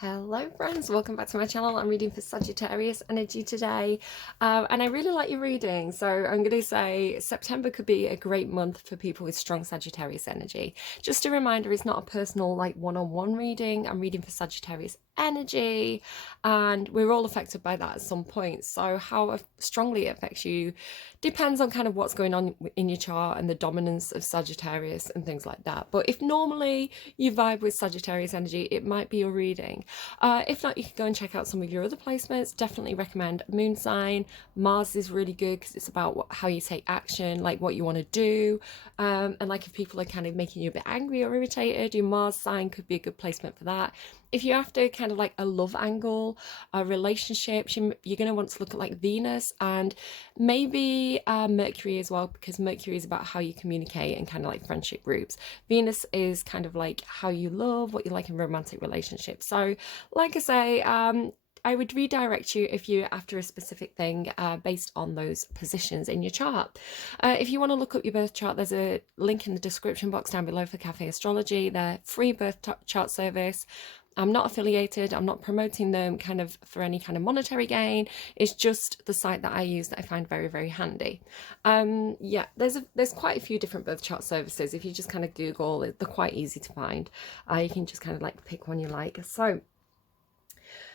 Hello friends, welcome back to my channel. I'm reading for Sagittarius energy today, and I really like your reading, so I'm going to say September could be a great month for people with strong Sagittarius energy. Just a reminder, it's not a personal like one-on-one reading. I'm reading for Sagittarius energy, and we're all affected by that at some point, so how strongly it affects you depends on kind of what's going on in your chart and the dominance of Sagittarius and things like that. But if normally you vibe with Sagittarius energy, it might be your reading. If not, you can go and check out some of your other placements. Definitely recommend moon sign. Mars is really good because it's about how you take action, like what you want to do. And like if people are kind of making you a bit angry or irritated, your Mars sign could be a good placement for that. If you're after kind of like a love angle, a relationship, you're going to want to look at like Venus and maybe Mercury as well, because Mercury is about how you communicate and kind of like friendship groups. Venus is kind of like how you love, what you like in romantic relationships. So like I say, I would redirect you if you're after a specific thing based on those positions in your chart. If you want to look up your birth chart, there's a link in the description box down below for Cafe Astrology, their free birth chart service. I'm not affiliated, I'm not promoting them kind of for any kind of monetary gain. It's just the site that I use that I find very, very handy. Yeah, there's quite a few different birth chart services. If you just kind of Google, they're quite easy to find. You can just kind of like pick one you like. So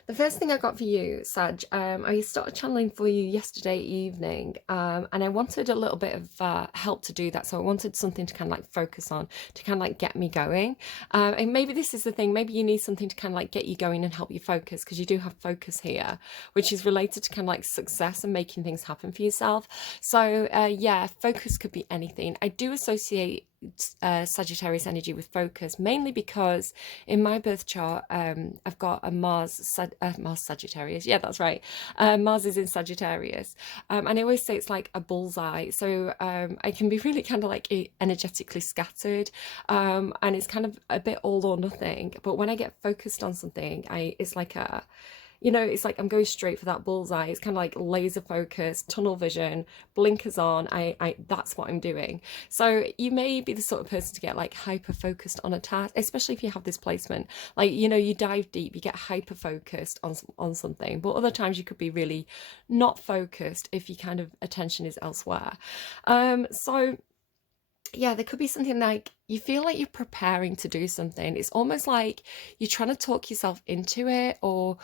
the first thing I got for you, Sag, I started channeling for you yesterday evening, and I wanted a little bit of help to do that. So I wanted something to kind of like focus on, to kind of like get me going. And maybe this is the thing, maybe you need something to kind of like get you going and help you focus, because you do have focus here, which is related to kind of like success and making things happen for yourself. So yeah, focus could be anything. I do associate Sagittarius energy with focus, mainly because in my birth chart I've got a Mars Sagittarius, yeah, that's right. Mars is in Sagittarius, and I always say it's like a bullseye, so I can be really kind of like energetically scattered, and it's kind of a bit all or nothing, but when I get focused on something, it's like a, you know, it's like I'm going straight for that bullseye. It's kind of like laser focus, tunnel vision, blinkers on. That's what I'm doing. So you may be the sort of person to get like hyper focused on a task, especially if you have this placement. Like, you know, you dive deep, you get hyper focused on something. But other times you could be really not focused if your kind of attention is elsewhere. So yeah, there could be something like you feel like you're preparing to do something. It's almost like you're trying to talk yourself into it, or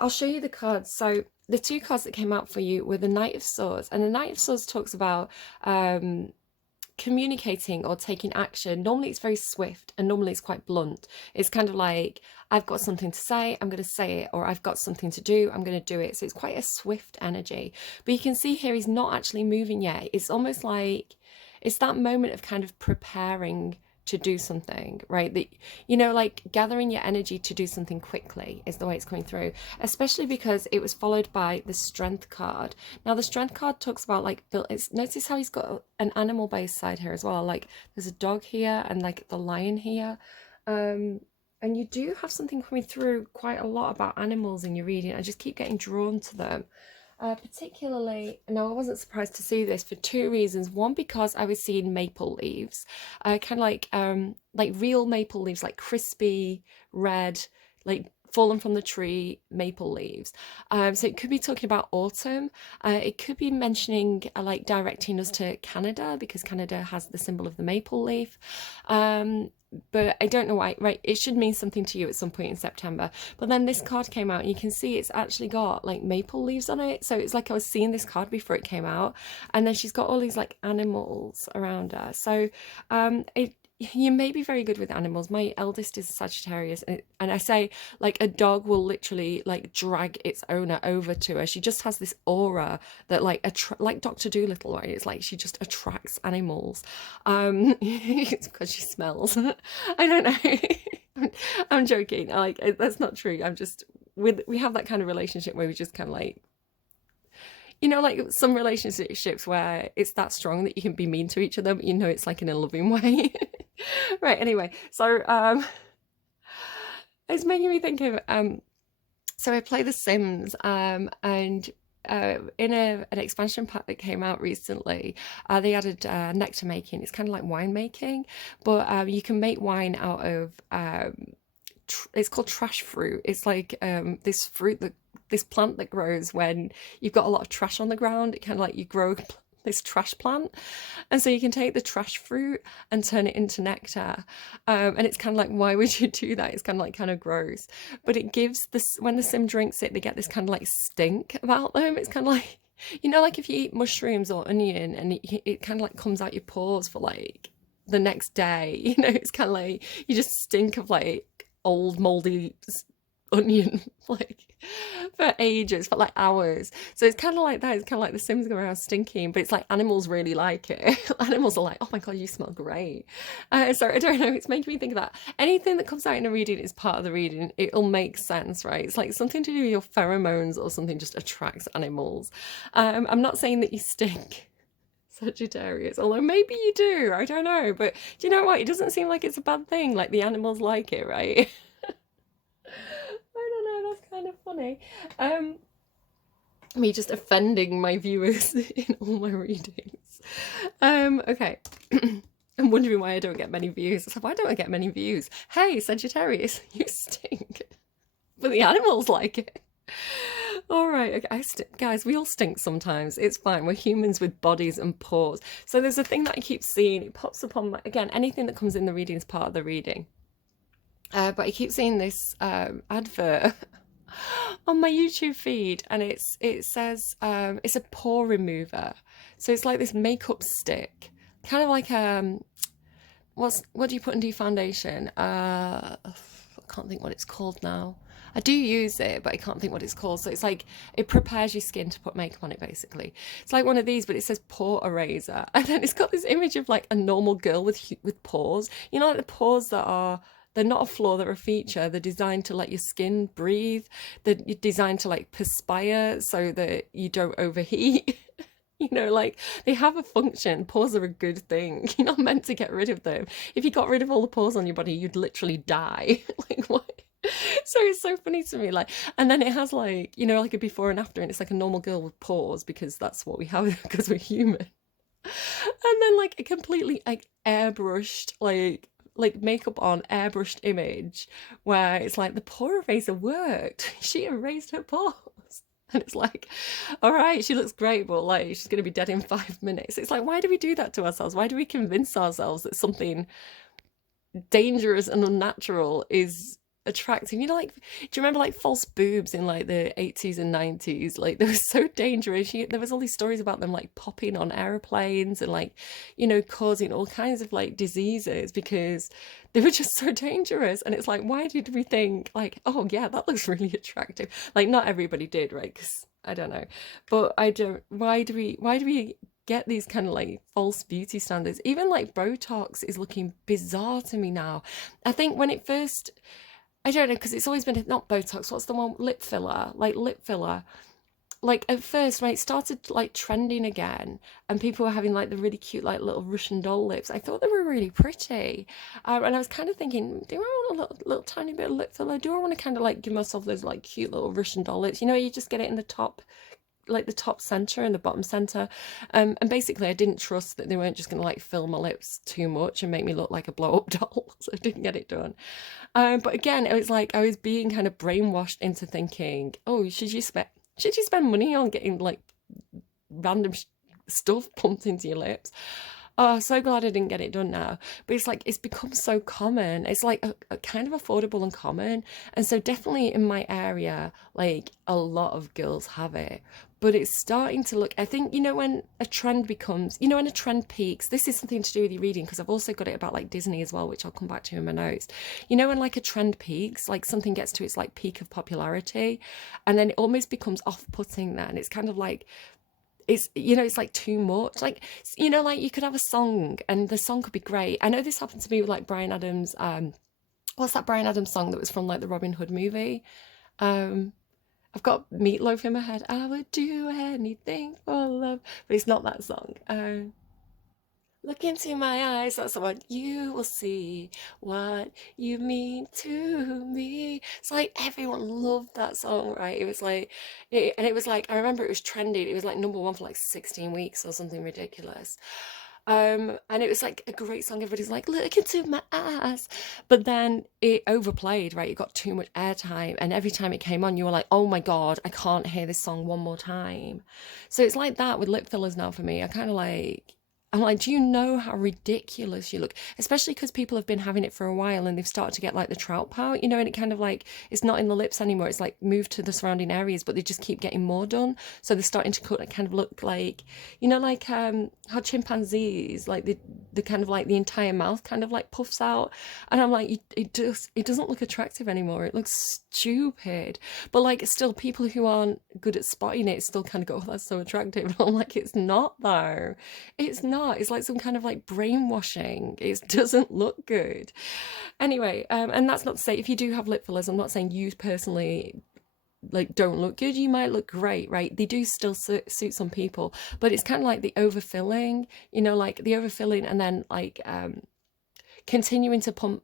I'll show you the cards. So the two cards that came out for you were the Knight of Swords, and the Knight of Swords talks about communicating or taking action. Normally it's very swift and normally it's quite blunt. It's kind of like, I've got something to say, I'm going to say it, or I've got something to do, I'm going to do it. So it's quite a swift energy. But you can see here he's not actually moving yet. It's almost like it's that moment of kind of preparing to do something, right? That, you know, like gathering your energy to do something quickly is the way it's coming through, especially because it was followed by the Strength card. Now the Strength card talks about like, notice how he's got an animal based side here as well. Like there's a dog here and like the lion here. And you do have something coming through quite a lot about animals in your reading. I just keep getting drawn to them. Particularly, no, I wasn't surprised to see this for two reasons. One, because I was seeing maple leaves, kind of like real maple leaves, like crispy red, like fallen from the tree maple leaves. So it could be talking about autumn. It could be mentioning like directing us to Canada, because Canada has the symbol of the maple leaf. But I don't know why, right? It should mean something to you at some point in September. But then this card came out and you can see it's actually got like maple leaves on it. So it's like I was seeing this card before it came out. And then she's got all these like animals around her. So you may be very good with animals. My eldest is a Sagittarius, and I say like a dog will literally like drag its owner over to her. She just has this aura that like like Dr. Dolittle, right? It's like she just attracts animals. It's because she smells. I don't know. I'm joking. Like that's not true. I'm just we have that kind of relationship where we just kind of like, you know, like some relationships where it's that strong that you can be mean to each other, but you know it's like in a loving way. Right, anyway, so it's making me think of so I play The Sims, and in an expansion pack that came out recently, they added nectar making. It's kind of like wine making, but you can make wine out of it's called trash fruit. It's like this fruit that this plant that grows when you've got a lot of trash on the ground. It kind of like you grow this trash plant, and so you can take the trash fruit and turn it into nectar. And it's kind of like, why would you do that? It's kind of gross, but it gives this, when the sim drinks it, they get this kind of like stink about them. It's kind of like, you know, like if you eat mushrooms or onion and it kind of like comes out your pores for like the next day, you know, it's kind of like you just stink of like old moldy onion like for ages, for like hours. So it's kind of like that. It's kind of like the Sims go around stinking, but it's like animals really like it. Animals are like, oh my god, you smell great. So I don't know, it's making me think of that. Anything that comes out in a reading is part of the reading. It'll make sense, right? It's like something to do with your pheromones or something just attracts animals. I'm not saying that you stink, Sagittarius, although maybe you do, I don't know. But do you know what? It doesn't seem like it's a bad thing. Like the animals like it, right? I don't know, that's kind of funny. Me just offending my viewers in all my readings. Okay. I'm wondering why I don't get many views. So why don't I get many views? Hey, Sagittarius, you stink. But the animals like it. All right, okay. Guys, we all stink sometimes. It's fine. We're humans with bodies and pores. So there's a thing that I keep seeing. It pops up on my, again, anything that comes in the reading is part of the reading. But I keep seeing this advert on my YouTube feed, and it says it's a pore remover. So it's like this makeup stick, kind of like what do you put into your foundation? I can't think what it's called now. I do use it, but I can't think what it's called. So it's like, it prepares your skin to put makeup on it, basically. It's like one of these, but it says pore eraser. And then it's got this image of like a normal girl with pores. You know, like the pores that are, they're not a flaw, they're a feature. They're designed to let your skin breathe. They're designed to like perspire so that you don't overheat. You know, like they have a function. Pores are a good thing. You're not meant to get rid of them. If you got rid of all the pores on your body, you'd literally die. Like, what? So it's so funny to me. Like, and then it has like, you know, like a before and after, and it's like a normal girl with pores because that's what we have because we're human. And then like a completely like airbrushed, like makeup on airbrushed image where it's like the pore eraser worked. She erased her pores. And it's like, all right, she looks great, but like she's going to be dead in 5 minutes. It's like, why do we do that to ourselves? Why do we convince ourselves that something dangerous and unnatural is attractive? You know, like, do you remember like false boobs in like the 80s and 90s? Like, they were so dangerous. There was all these stories about them like popping on airplanes and like, you know, causing all kinds of like diseases because they were just so dangerous. And it's like, why did we think like, oh yeah, that looks really attractive? Like, not everybody did, right? Because I don't know, but I don't. Why do we get these kind of like false beauty standards? Even like Botox is looking bizarre to me now. I think when it first, I don't know, because it's always been not Botox. What's the one? Lip filler, like lip filler. Like at first, when it started like trending again, and people were having like the really cute like little Russian doll lips, I thought they were really pretty, and I was kind of thinking, do I want a little tiny bit of lip filler? Do I want to kind of like give myself those like cute little Russian doll lips? You know, you just get it in the top, like the top center and the bottom center, and basically I didn't trust that they weren't just going to like fill my lips too much and make me look like a blow up doll, so I didn't get it done. But again, it was like I was being kind of brainwashed into thinking, oh, should you spend money on getting like random stuff pumped into your lips? Oh, so glad I didn't get it done now. But it's like, it's become so common. It's like a kind of affordable and common. And so definitely in my area, like a lot of girls have it. But it's starting to look, I think, you know, when a trend becomes, you know, when a trend peaks, this is something to do with your reading, because I've also got it about like Disney as well, which I'll come back to in my notes. You know, when like a trend peaks, like something gets to its like peak of popularity, and then it almost becomes off-putting then. It's kind of like, it's, you know, it's like too much. Like, you know, like you could have a song and the song could be great. I know this happened to me with like Bryan Adams. What's that Bryan Adams song that was from like the Robin Hood movie? I've got Meatloaf in my head. I would do anything for love, but it's not that song. Look into my eyes, that's the one. You will see what you mean to me. It's like everyone loved that song, right? It was like, and it was like, I remember it was trending. It was like number one for like 16 weeks or something ridiculous. And it was like a great song. Everybody's like, look into my ass. But then it overplayed, right? It got too much airtime. And every time it came on, you were like, oh my God, I can't hear this song one more time. So it's like that with lip fillers now for me. I'm like, do you know how ridiculous you look? Especially because people have been having it for a while and they've started to get like the trout pout, you know, and it kind of like, it's not in the lips anymore. It's like moved to the surrounding areas, but they just keep getting more done. So they're starting to kind of look like, you know, like how chimpanzees, like the kind of like the entire mouth kind of like puffs out. And I'm like, it doesn't look attractive anymore. It looks stupid. But like still people who aren't good at spotting it still kind of go, oh, that's so attractive. And I'm like, it's not though. It's not. It's like some kind of like brainwashing. It doesn't look good. Anyway, and that's not to say if you do have lip fillers, I'm not saying you personally like don't look good. You might look great, right? They do still suit some people, but it's kind of like the overfilling, you know, like the overfilling and then like continuing to pump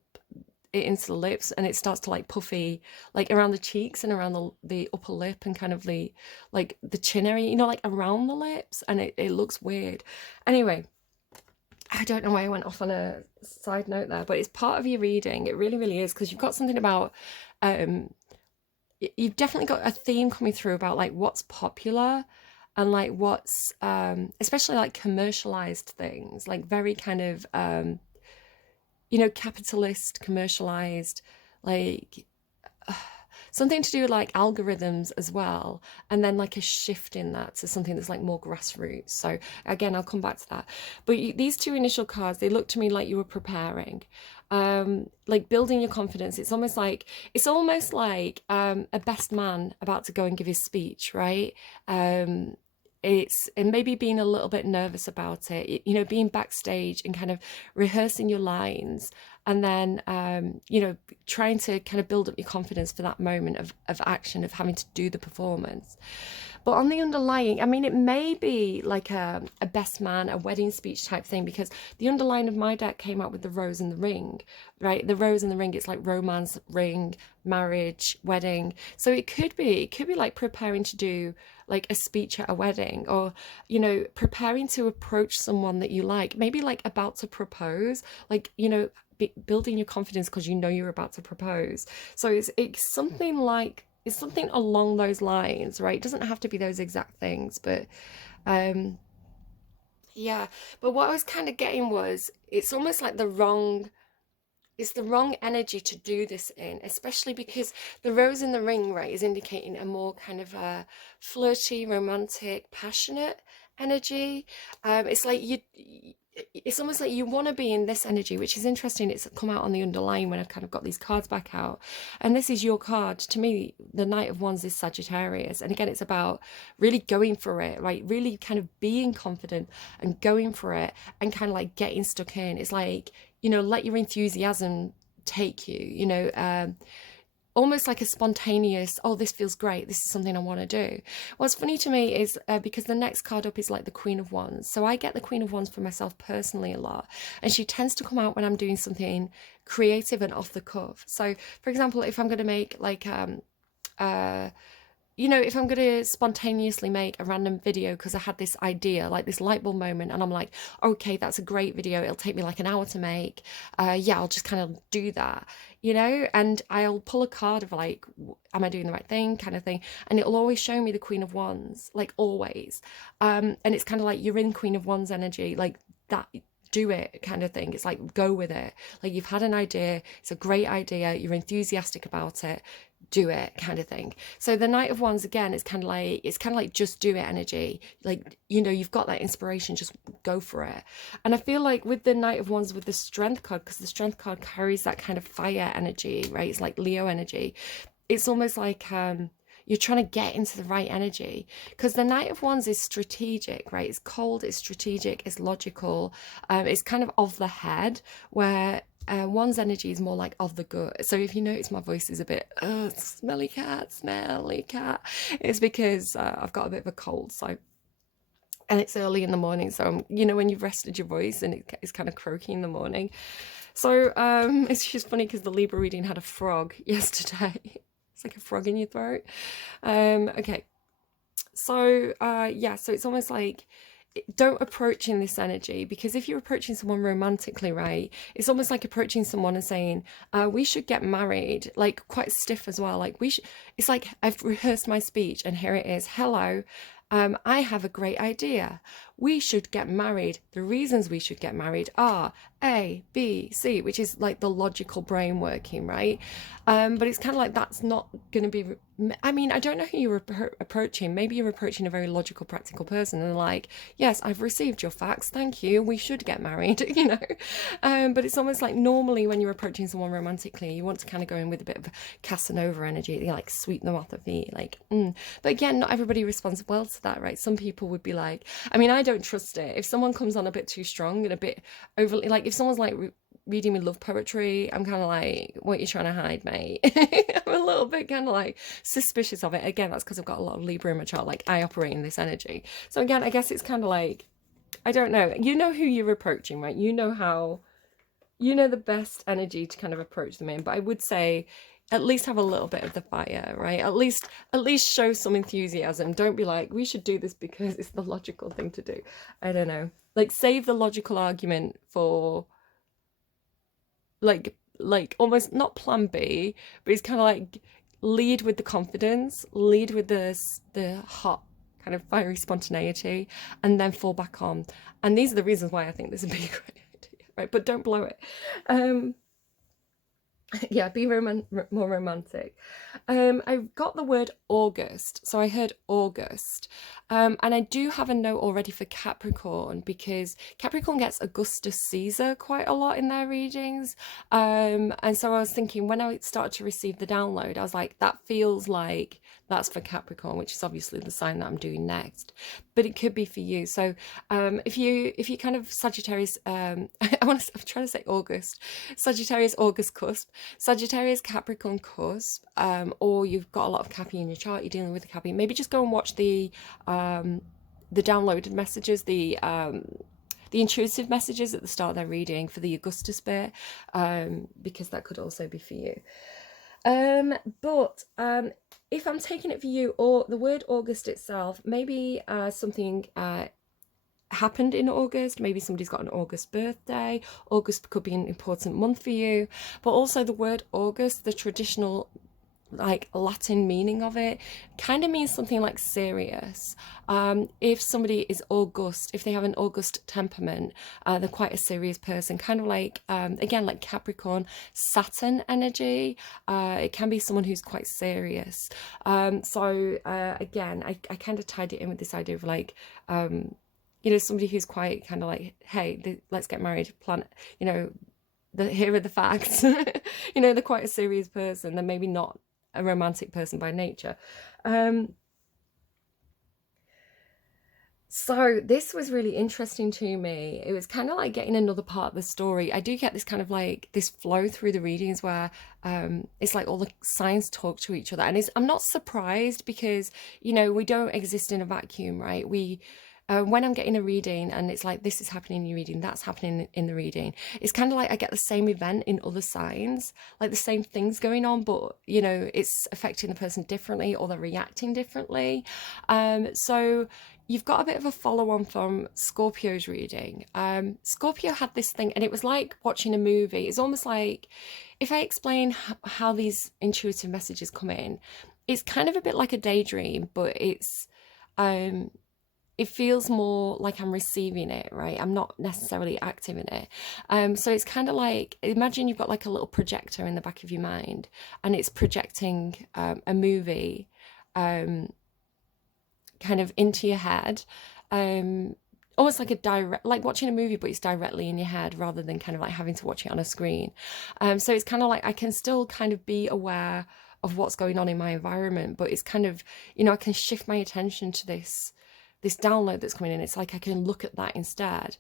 it into the lips and it starts to like puffy like around the cheeks and around the upper lip and kind of the like the chin area, you know, like around the lips, and it looks weird. Anyway, I don't know why I went off on a side note there, but it's part of your reading. It really, really is, because you've got something about you've definitely got a theme coming through about like what's popular and like what's especially like commercialized things, like very kind of you know, capitalist, commercialized, like something to do with like algorithms as well, and then like a shift in that to something that's like more grassroots. So again, I'll come back to that. But these two initial cards, they look to me like you were preparing, like building your confidence. It's almost like a best man about to go and give his speech, right? It's and maybe being a little bit nervous about it, you know, being backstage and kind of rehearsing your lines, and then you know, trying to kind of build up your confidence for that moment of action, of having to do the performance. But on the underlying, I mean, it may be like a best man, a wedding speech type thing, because the underlying of my deck came out with the rose and the ring, right? The rose and the ring, it's like romance, ring, marriage, wedding. So it could be like preparing to do like a speech at a wedding, or, you know, preparing to approach someone that you like, maybe like about to propose, like, you know, building your confidence because you know you're about to propose. So it's something like, it's something along those lines, right? It doesn't have to be those exact things, but um yeah. But what I was kind of getting was it's almost like it's the wrong energy to do this in, especially because the rose in the ring, right, is indicating a more kind of a flirty, romantic, passionate energy. It's like it's almost like you want to be in this energy, which is interesting. It's come out on the underlying when I've kind of got these cards back out. And this is your card. To me, the Knight of Wands is Sagittarius. And again, it's about really going for it, right? Really kind of being confident and going for it and kind of like getting stuck in. It's like, you know, let your enthusiasm take you, you know, almost like a spontaneous, oh, this feels great, this is something I want to do. What's funny to me is because the next card up is like the Queen of Wands. So I get the Queen of Wands for myself personally a lot. And she tends to come out when I'm doing something creative and off the cuff. So, for example, if I'm going to make like you know, if I'm going to spontaneously make a random video because I had this idea, like this light bulb moment, and I'm like, okay, that's a great video. It'll take me like an hour to make. Yeah, I'll just kind of do that, you know, and I'll pull a card of like, am I doing the right thing kind of thing. And it'll always show me the Queen of Wands, like always. And it's kind of like you're in Queen of Wands energy, like that. Do it kind of thing. It's like go with it. Like you've had an idea, it's a great idea, you're enthusiastic about it, do it kind of thing. So the Knight of Wands again is kind of like just do it energy. Like, you know, you've got that inspiration, just go for it. And I feel like with the Knight of Wands, with the Strength card, because the Strength card carries that kind of fire energy, right? It's like Leo energy. It's almost like you're trying to get into the right energy, because the Knight of Wands is strategic, right? It's cold, it's strategic, it's logical, it's kind of the head, where Wands energy is more like of the gut. So if you notice my voice is a bit smelly cat, it's because I've got a bit of a cold. So, and it's early in the morning, so you know, when you've rested your voice and it's kind of croaky in the morning. So it's just funny because the Libra reading had a frog yesterday. It's like a frog in your throat. Okay. So yeah, so it's almost like don't approach in this energy, because if you're approaching someone romantically, right, it's almost like approaching someone and saying, we should get married, like quite stiff as well. Like it's like I've rehearsed my speech and here it is. Hello. I have a great idea. We should get married. The reasons we should get married are A, B, C, which is like the logical brain working, right? But it's kind of like that's not going to be. I mean, I don't know who you're approaching. Maybe you're approaching a very logical, practical person, and like, yes, I've received your facts. Thank you. We should get married, you know. But it's almost like normally when you're approaching someone romantically, you want to kind of go in with a bit of Casanova energy, you like sweep them off the feet, like. But again, not everybody responds well to that, right? Some people would be like, I mean, I don't trust it. If someone comes on a bit too strong and a bit overly, like if someone's like reading me love poetry, I'm kind of like, what are you trying to hide, mate? I'm a little bit kind of like suspicious of it. Again, that's because I've got a lot of Libra in my chart. Like I operate in this energy. So again, I guess it's kind of like, I don't know. You know who you're approaching, right? You know the best energy to kind of approach them in. But I would say at least have a little bit of the fire, right? At least show some enthusiasm. Don't be like, we should do this because it's the logical thing to do. I don't know. Like save the logical argument for like almost not plan B, but it's kind of like lead with the confidence, lead with the hot kind of fiery spontaneity, and then fall back on. And these are the reasons why I think this would be a great idea, right? But don't blow it. Yeah, be more romantic. I got the word August, so I heard August. And I do have a note already for Capricorn, because Capricorn gets Augustus Caesar quite a lot in their readings. And so I was thinking, when I started to receive the download, I was like, that feels like that's for Capricorn, which is obviously the sign that I'm doing next. But it could be for you. So if you kind of Sagittarius, I'm trying to say August, Sagittarius August cusp, Sagittarius Capricorn cusp, or you've got a lot of Cappy in your chart, you're dealing with the Cappy, maybe just go and watch the downloaded messages, the intrusive messages at the start of their reading for the Augustus bit, because that could also be for you. But if I'm taking it for you, or the word August itself, maybe something happened in August. Maybe somebody's got an August birthday. August could be an important month for you. But also the word August, the traditional like Latin meaning of it, kind of means something like serious. If somebody is august, if they have an august temperament, they're quite a serious person, kind of like again like Capricorn Saturn energy. It can be someone who's quite serious. So again, I kind of tied it in with this idea of like you know, somebody who's quite kind of like, hey, let's get married, plan, you know, here are the facts. You know, they're quite a serious person. They're maybe not a romantic person by nature. So this was really interesting to me. It was kind of like getting another part of the story. I do get this kind of like this flow through the readings where it's like all the signs talk to each other. And I'm not surprised, because, you know, we don't exist in a vacuum, right? When I'm getting a reading and it's like, this is happening in your reading, that's happening in the reading, it's kind of like I get the same event in other signs, like the same things going on, but, you know, it's affecting the person differently, or they're reacting differently. So you've got a bit of a follow-on from Scorpio's reading. Scorpio had this thing, and it was like watching a movie. It's almost like, if I explain how these intuitive messages come in, it's kind of a bit like a daydream, but it's it feels more like I'm receiving it, right? I'm not necessarily active in it. So it's kind of like, imagine you've got like a little projector in the back of your mind, and it's projecting a movie kind of into your head. Almost like a direct, like watching a movie, but it's directly in your head rather than kind of like having to watch it on a screen. So it's kind of like I can still kind of be aware of what's going on in my environment, but it's kind of, you know, I can shift my attention to this download that's coming in. It's like I can look at that instead.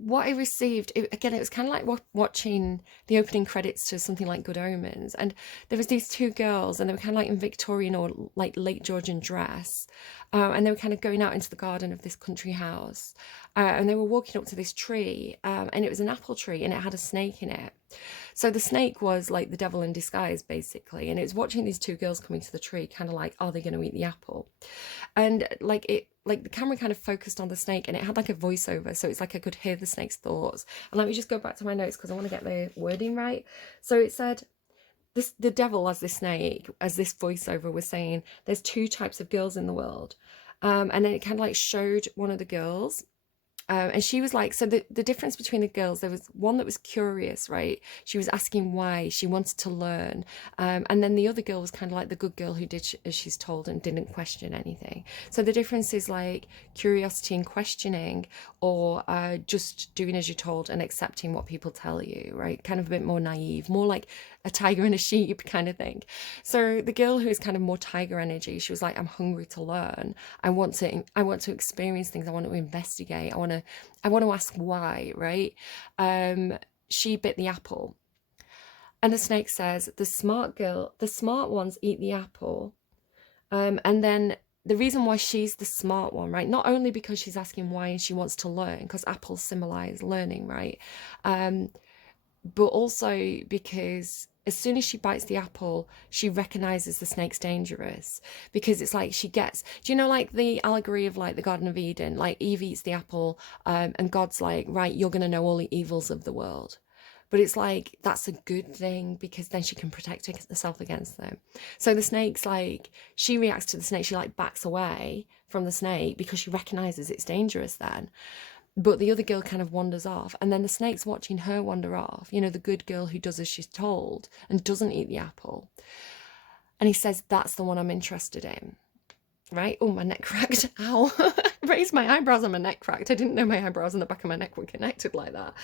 What I received, again, it was kind of like watching the opening credits to something like Good Omens, and there was these two girls, and they were kind of like in Victorian or like late Georgian dress, and they were kind of going out into the garden of this country house, and they were walking up to this tree, and it was an apple tree, and it had a snake in it. So the snake was like the devil in disguise, basically, and it was watching these two girls coming to the tree, kind of like, are they going to eat the apple? And like the camera kind of focused on the snake, and it had like a voiceover, so it's like I could hear the snake's thoughts. And let me just go back to my notes because I want to get the wording right. So it said, the devil as this snake, as this voiceover was saying, there's two types of girls in the world. And then it kind of like showed one of the girls. And she was like, so the difference between the girls, there was one that was curious, right? She was asking why, she wanted to learn. And then the other girl was kind of like the good girl who did as she's told and didn't question anything. So the difference is like curiosity and questioning, or just doing as you're told and accepting what people tell you, right? Kind of a bit more naive, more like a tiger and a sheep kind of thing. So the girl who is kind of more tiger energy, she was like, I'm hungry to learn. I want to experience things. I want to investigate. I want to ask why, right? She bit the apple. And the snake says, the smart ones eat the apple. And then the reason why she's the smart one, right? Not only because she's asking why and she wants to learn, because apples symbolize learning, right? But also because as soon as she bites the apple, she recognizes the snake's dangerous, because it's like she gets, do you know, like the allegory of like the Garden of Eden, like Eve eats the apple, and God's like, right, you're going to know all the evils of the world. But it's like, that's a good thing, because then she can protect herself against them. So the snake's like, she reacts to the snake, she like backs away from the snake because she recognizes it's dangerous then. But the other girl kind of wanders off, and then the snake's watching her wander off, you know, the good girl who does as she's told and doesn't eat the apple. And he says, that's the one I'm interested in, right? Oh, my neck cracked. Ow. Raised my eyebrows and my neck cracked. I didn't know my eyebrows and the back of my neck were connected like that.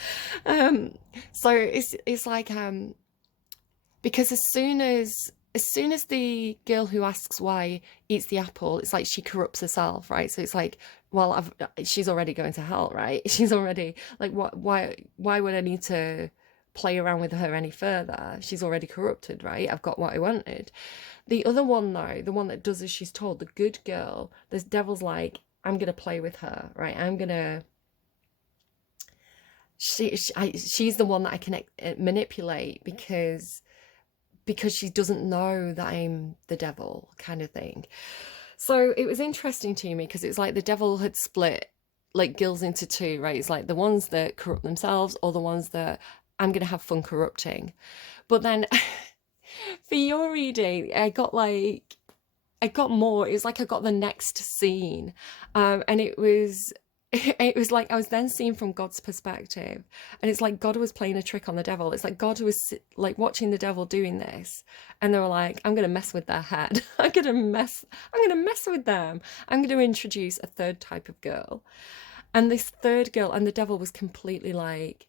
So it's like, because as soon as the girl who asks why eats the apple, it's like she corrupts herself, right? So it's like, well, she's already going to hell, right? She's already like, why would I need to play around with her any further? She's already corrupted, right? I've got what I wanted. The other one though, the one that does as she's told, the good girl, this devil's like, I'm gonna play with her, right? She's the one that I can manipulate because she doesn't know that I'm the devil, kind of thing. So it was interesting to me because it's like the devil had split like girls into two, right? It's like the ones that corrupt themselves, or the ones that I'm going to have fun corrupting. But then for your reading, I got more. It was like I got the next scene. And it was like I was then seeing from God's perspective, and it's like God was playing a trick on the devil. It's like God was like watching the devil doing this, and they were like, I'm gonna mess with their head. I'm gonna mess with them. I'm gonna introduce a third type of girl. And this third girl, and the devil was completely like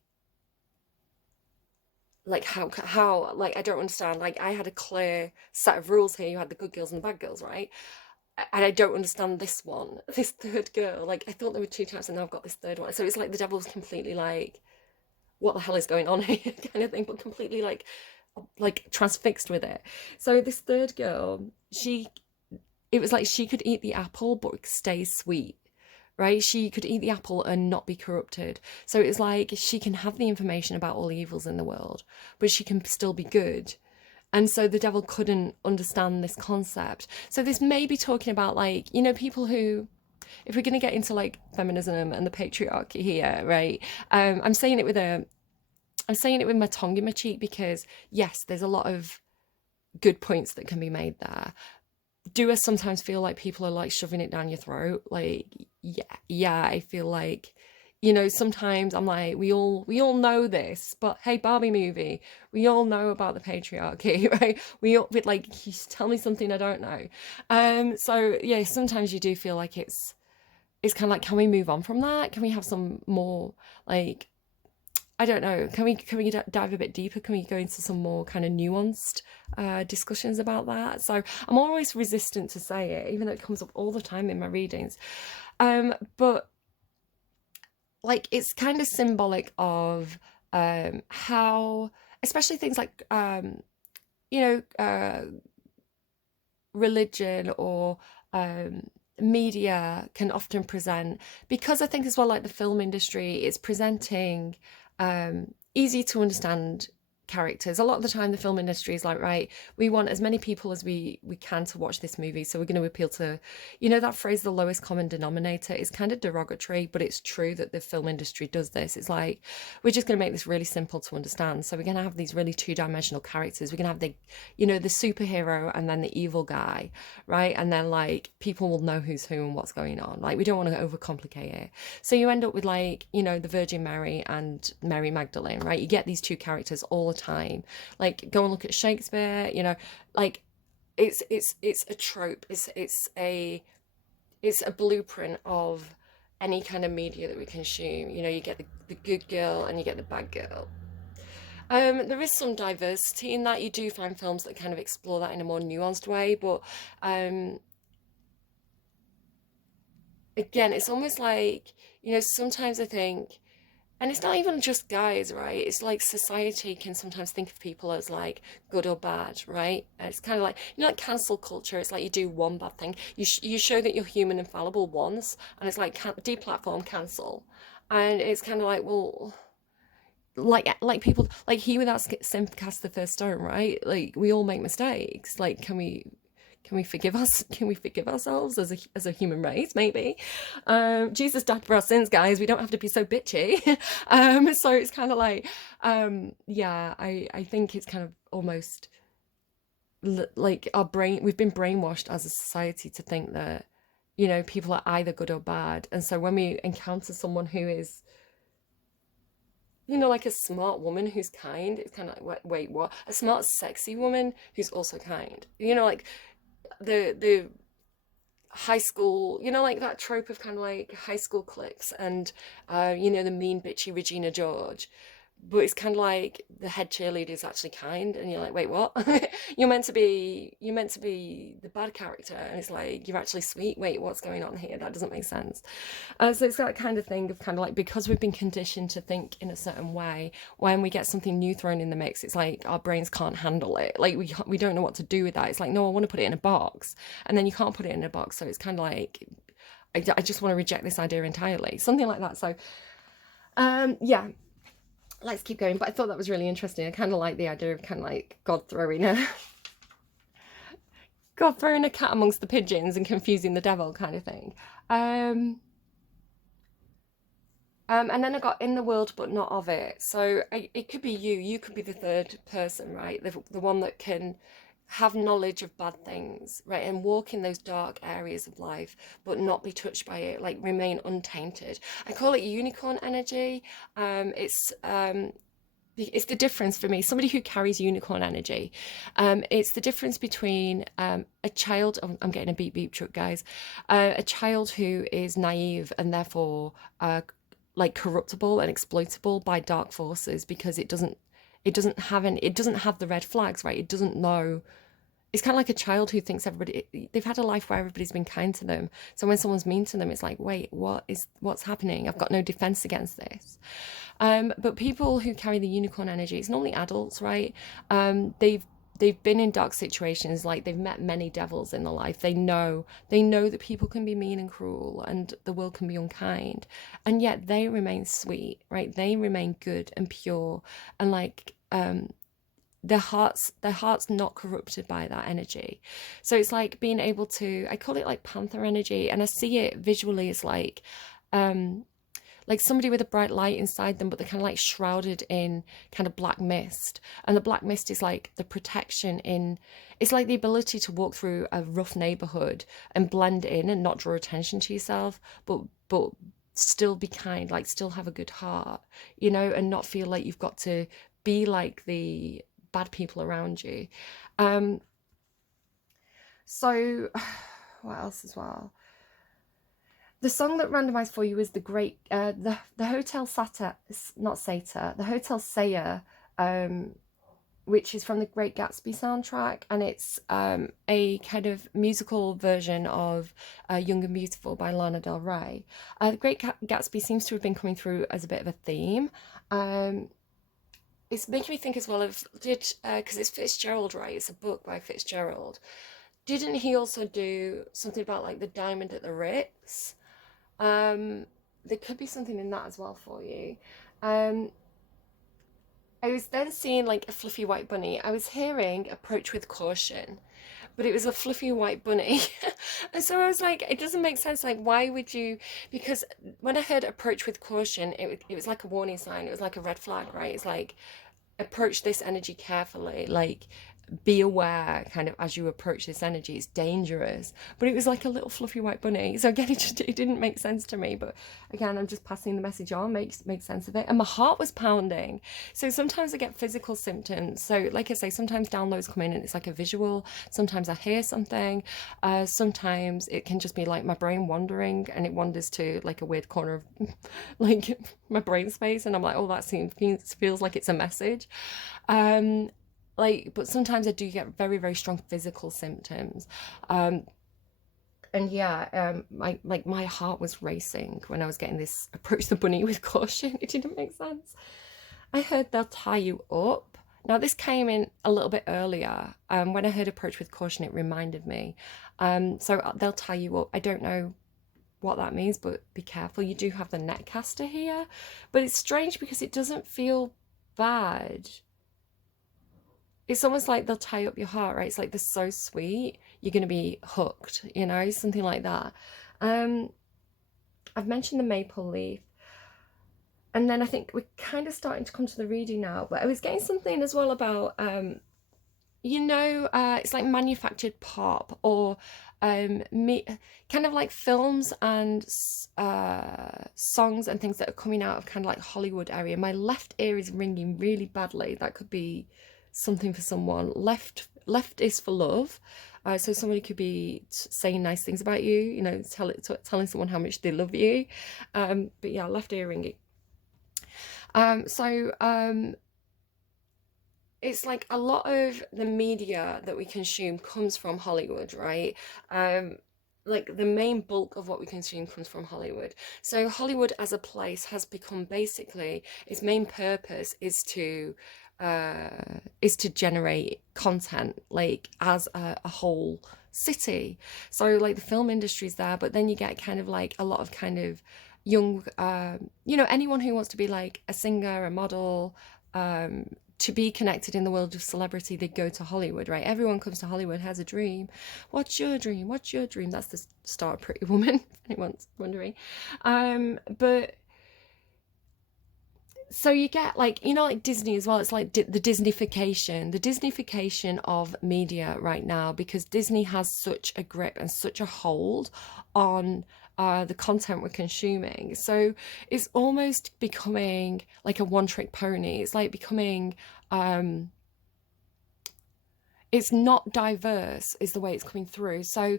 how like, I don't understand. Like, I had a clear set of rules here. You had the good girls and the bad girls, right? And I don't understand this third girl. Like, I thought there were two types, and now I've got this third one. So it's like the devil's completely like, what the hell is going on here, kind of thing, but completely like transfixed with it. So this third girl, it was like she could eat the apple but stay sweet, right? She could eat the apple and not be corrupted. So it's like she can have the information about all the evils in the world, but she can still be good. And so the devil couldn't understand this concept. So this may be talking about, like, you know, people who, if we're going to get into like feminism and the patriarchy here, right? I'm saying it with my tongue in my cheek, because yes, there's a lot of good points that can be made there. Do I sometimes feel like people are like shoving it down your throat? Like, yeah, I feel like, you know, sometimes I'm like, we all know this, but hey, Barbie movie, we all know about the patriarchy, right? We like, you tell me something I don't know. So yeah, sometimes you do feel like it's kind of like, can we move on from that? Can we have some more, like, I don't know, can we dive a bit deeper? Can we go into some more kind of nuanced discussions about that? So I'm always resistant to say it, even though it comes up all the time in my readings. But like, it's kind of symbolic of how, especially things like, you know, religion or media can often present, because I think as well, like the film industry is presenting easy to understand characters. A lot of the time the film industry is like, right, we want as many people as we can to watch this movie, so we're going to appeal to, you know, that phrase, the lowest common denominator, is kind of derogatory, but it's true that the film industry does this. It's like, we're just going to make this really simple to understand, so we're going to have these really two-dimensional characters. We're going to have the, you know, the superhero and then the evil guy, right? And then like people will know who's who and what's going on. Like, we don't want to overcomplicate it, so you end up with, like, you know, the Virgin Mary and Mary Magdalene, right? You get these two characters all the time. Like, go and look at Shakespeare, you know, like, it's a trope. It's a blueprint of any kind of media that we consume. You know, you get the good girl and you get the bad girl. There is some diversity in that. You do find films that kind of explore that in a more nuanced way, but um again, it's almost like, you know, sometimes I think, and it's not even just guys, right? It's like society can sometimes think of people as like good or bad, right? And it's kind of like, you know, like cancel culture. It's like you do one bad thing, you show that you're human and fallible once, and it's like deplatform, cancel, and it's kind of like, well, like people like he without sin cast the first stone, right? Like, we all make mistakes. Like, can we forgive us? Can we forgive ourselves as a human race? Maybe. Jesus died for our sins, guys. We don't have to be so bitchy. So it's kind of like, yeah, I think it's kind of almost like our brain. We've been brainwashed as a society to think that, you know, people are either good or bad, and so when we encounter someone who is, you know, like a smart woman who's kind, it's kind of like, wait, what? A smart, sexy woman who's also kind. You know, like the high school, you know, like that trope of kind of like high school cliques and, you know, the mean bitchy Regina George. But it's kind of like the head cheerleader is actually kind, and you're like, wait, what? You're meant to be the bad character, and it's like you're actually sweet. Wait, what's going on here? That doesn't make sense. So it's that kind of thing of kind of like, because we've been conditioned to think in a certain way, when we get something new thrown in the mix, it's like our brains can't handle it. Like, we don't know what to do with that. It's like, no, I want to put it in a box, and then you can't put it in a box. So it's kind of like, I just want to reject this idea entirely, something like that. So yeah, let's keep going. But I thought that was really interesting. I kind of like the idea of kind of like God throwing a cat amongst the pigeons and confusing the devil kind of thing. Um, and then I got in the world but not of it. So it could be you. You could be the third person, right? The one that can have knowledge of bad things, right? And walk in those dark areas of life, but not be touched by it, like remain untainted. I call it unicorn energy. It's the difference for me. Somebody who carries unicorn energy. It's the difference between a child. Oh, I'm getting a beep beep truck, guys. A child who is naive and therefore like corruptible and exploitable by dark forces, because it doesn't have the red flags, right? It doesn't know. It's kind of like a child who thinks they've had a life where everybody's been kind to them. So when someone's mean to them, it's like, wait, what's happening? I've got no defense against this. But people who carry the unicorn energy, it's normally adults, right? They've been in dark situations, like they've met many devils in their life. They know that people can be mean and cruel and the world can be unkind, and yet they remain sweet, right? They remain good and pure, and like their heart's not corrupted by that energy. So it's like being able to, I call it like panther energy, and I see it visually as like somebody with a bright light inside them, but they're kind of like shrouded in kind of black mist. And the black mist is like the protection in, it's like the ability to walk through a rough neighborhood and blend in and not draw attention to yourself, but still be kind, like still have a good heart, you know, and not feel like you've got to be like the bad people around you. Um, so what else as well? The song that randomized for you is the great the Hotel Sata, not Sata, the Hotel Saya, which is from the Great Gatsby soundtrack, and it's a kind of musical version of Young and Beautiful by Lana Del Rey. The Great Gatsby seems to have been coming through as a bit of a theme. It's making me think as well of, because it's Fitzgerald, right? It's a book by Fitzgerald. Didn't he also do something about like the diamond at the Ritz? There could be something in that as well for you. Um, I was then seeing like a fluffy white bunny. I was hearing approach with caution, but it was a fluffy white bunny. And so I was like, it doesn't make sense. Like, why would you? Because when I heard approach with caution, it was like a warning sign. It was like a red flag, right? It's like, approach this energy carefully, like be aware kind of as you approach this energy, it's dangerous. But it was like a little fluffy white bunny, so again it didn't make sense to me. But again, I'm just passing the message on, make sense of it. And my heart was pounding. So sometimes I get physical symptoms, so like I say, sometimes downloads come in and it's like a visual, sometimes I hear something, sometimes it can just be like my brain wandering, and it wanders to like a weird corner of like my brain space, and I'm like, oh, that feels like it's a message. um like, but sometimes I do get very, very strong physical symptoms. um and yeah, my heart was racing when I was getting this approach the bunny with caution. It didn't make sense. I heard they'll tie you up. Now this came in a little bit earlier. When I heard approach with caution, it reminded me. So they'll tie you up. I don't know what that means, but be careful. You do have the netcaster here, but it's strange because it doesn't feel bad. It's almost like they'll tie up your heart, right? It's like they're so sweet, you're going to be hooked, something like that. um I've mentioned the maple leaf, and then I think we're kind of starting to come to the reading now, but I was getting something as well about it's like manufactured pop, or kind of like films and songs and things that are coming out of kind of like Hollywood area. My left ear is ringing really badly. That could be something for someone. Left is for love. So somebody could be saying nice things about you, telling someone how much they love you. But yeah, left ear ringing. So it's like a lot of the media that we consume comes from Hollywood, right? Like the main bulk of what we consume comes from Hollywood. So Hollywood as a place has become, basically its main purpose is to generate content, like as a whole city. So like the film industry's there, but then you get kind of like a lot of kind of young, anyone who wants to be like a singer, a model, to be connected in the world of celebrity, they go to Hollywood, right? Everyone comes to Hollywood, has a dream. What's your dream? What's your dream? That's the star of Pretty Woman, if anyone's wondering. But so you get like, like Disney as well. It's like the Disneyfication of media right now, because Disney has such a grip and such a hold on the content we're consuming. So it's almost becoming like a one-trick pony. It's like becoming it's not diverse, is the way it's coming through. So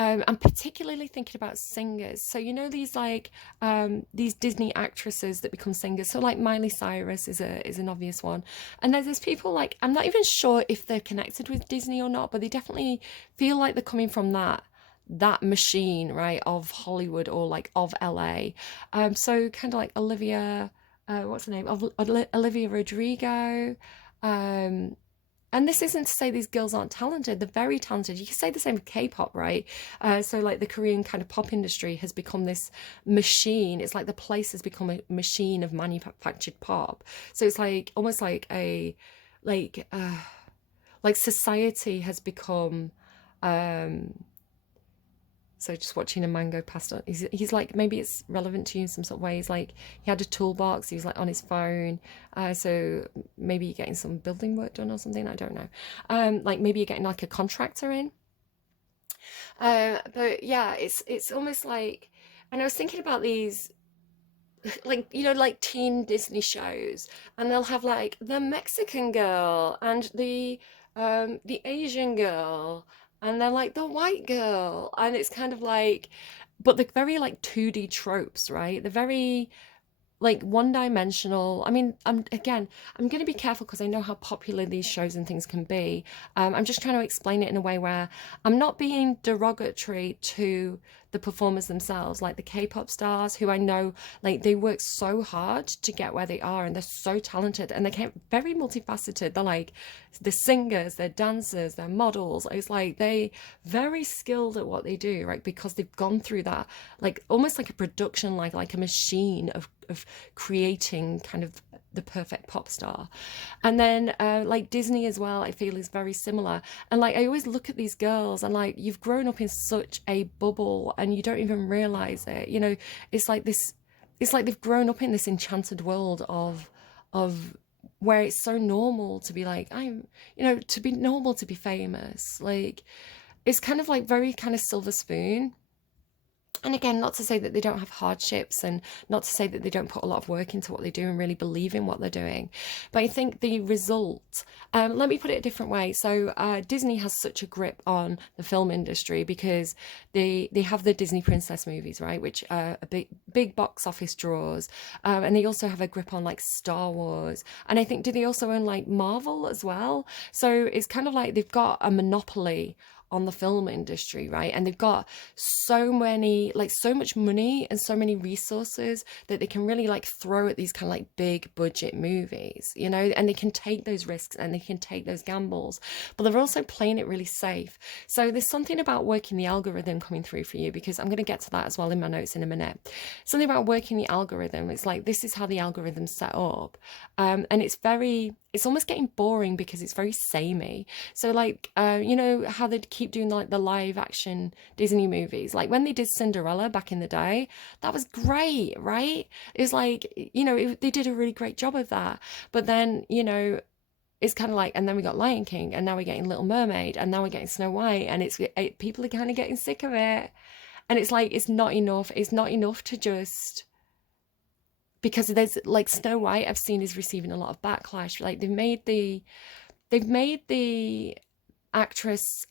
I'm particularly thinking about singers. So these like these Disney actresses that become singers. So like Miley Cyrus is an obvious one. And there's people like, I'm not even sure if they're connected with Disney or not, but they definitely feel like they're coming from that machine, right, of Hollywood, or like of LA. So kind of like Olivia, what's the name of Olivia Rodrigo. And this isn't to say these girls aren't talented. They're very talented. You can say the same with K-pop, right? So like the Korean kind of pop industry has become this machine. It's like the place has become a machine of manufactured pop. So it's like almost like like society has become so just watching a mango past on, he's like, maybe it's relevant to you in some sort of ways. Like he had a toolbox, he was like on his phone. So maybe you're getting some building work done or something, I don't know. Like maybe you're getting like a contractor in. But yeah, it's almost like, and I was thinking about these, like like teen Disney shows, and they'll have like the Mexican girl and the Asian girl, and then like the white girl, and it's kind of like, but they're very like 2D tropes, right? They're very like one dimensional. I mean, I'm going to be careful because I know how popular these shows and things can be. I'm just trying to explain it in a way where I'm not being derogatory to the performers themselves, like the K-pop stars, who I know, like they work so hard to get where they are, and they're so talented, and they're very multifaceted. They're like the singers, they're dancers, they're models. It's like they very skilled at what they do, right? Because they've gone through that, like almost like a production, like a machine of creating kind of the perfect pop star. And then like Disney as well, I feel is very similar. And like I always look at these girls and like you've grown up in such a bubble and you don't even realize it. You know, it's like this, it's like they've grown up in this enchanted world of where it's so normal to be like, I'm, you know, to be normal, to be famous. Like it's kind of like very kind of silver spoon. And again, not to say that they don't have hardships and not to say that they don't put a lot of work into what they do and really believe in what they're doing. But I think the result, let me put it a different way. So Disney has such a grip on the film industry because they have the Disney princess movies, right? Which are a big box office draws. And they also have a grip on like Star Wars. And I think, do they also own like Marvel as well? So it's kind of like they've got a monopoly on the film industry, right? And they've got so many, like so much money and so many resources that they can really like throw at these kind of like big budget movies, you know, and they can take those risks and they can take those gambles, but they're also playing it really safe. So there's something about working the algorithm coming through for you, because I'm going to get to that as well in my notes in a minute. Something about working the algorithm. It's like, this is how the algorithm's set up. And it's almost getting boring because it's very samey. So like, you know, how they'd keep doing like the live action Disney movies. Like when they did Cinderella back in the day, that was great, right? It was like, you know, they did a really great job of that. But then, you know, it's kind of like, and then we got Lion King, and now we're getting Little Mermaid, and now we're getting Snow White, and people are kind of getting sick of it. And it's like, it's not enough. It's not enough to just, because there's like Snow White, I've seen is receiving a lot of backlash. Like they've made the actress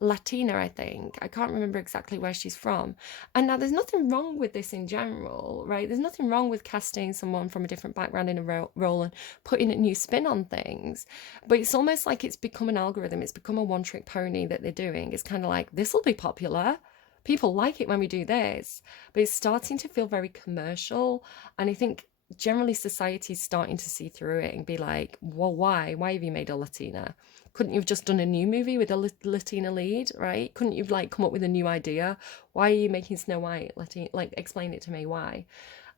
Latina, I think. I can't remember exactly where she's from. And now there's nothing wrong with this in general, right? There's nothing wrong with casting someone from a different background in a role and putting a new spin on things. But it's almost like it's become an algorithm. It's become a one-trick pony that they're doing. It's kind of like, this will be popular. People like it when we do this. But it's starting to feel very commercial. And I think generally society's starting to see through it and be like, well, why? Why have you made a Latina? Couldn't you have just done a new movie with a Latina lead, right? Couldn't you like come up with a new idea? Why are you making Snow White Latina? Like, explain it to me, why?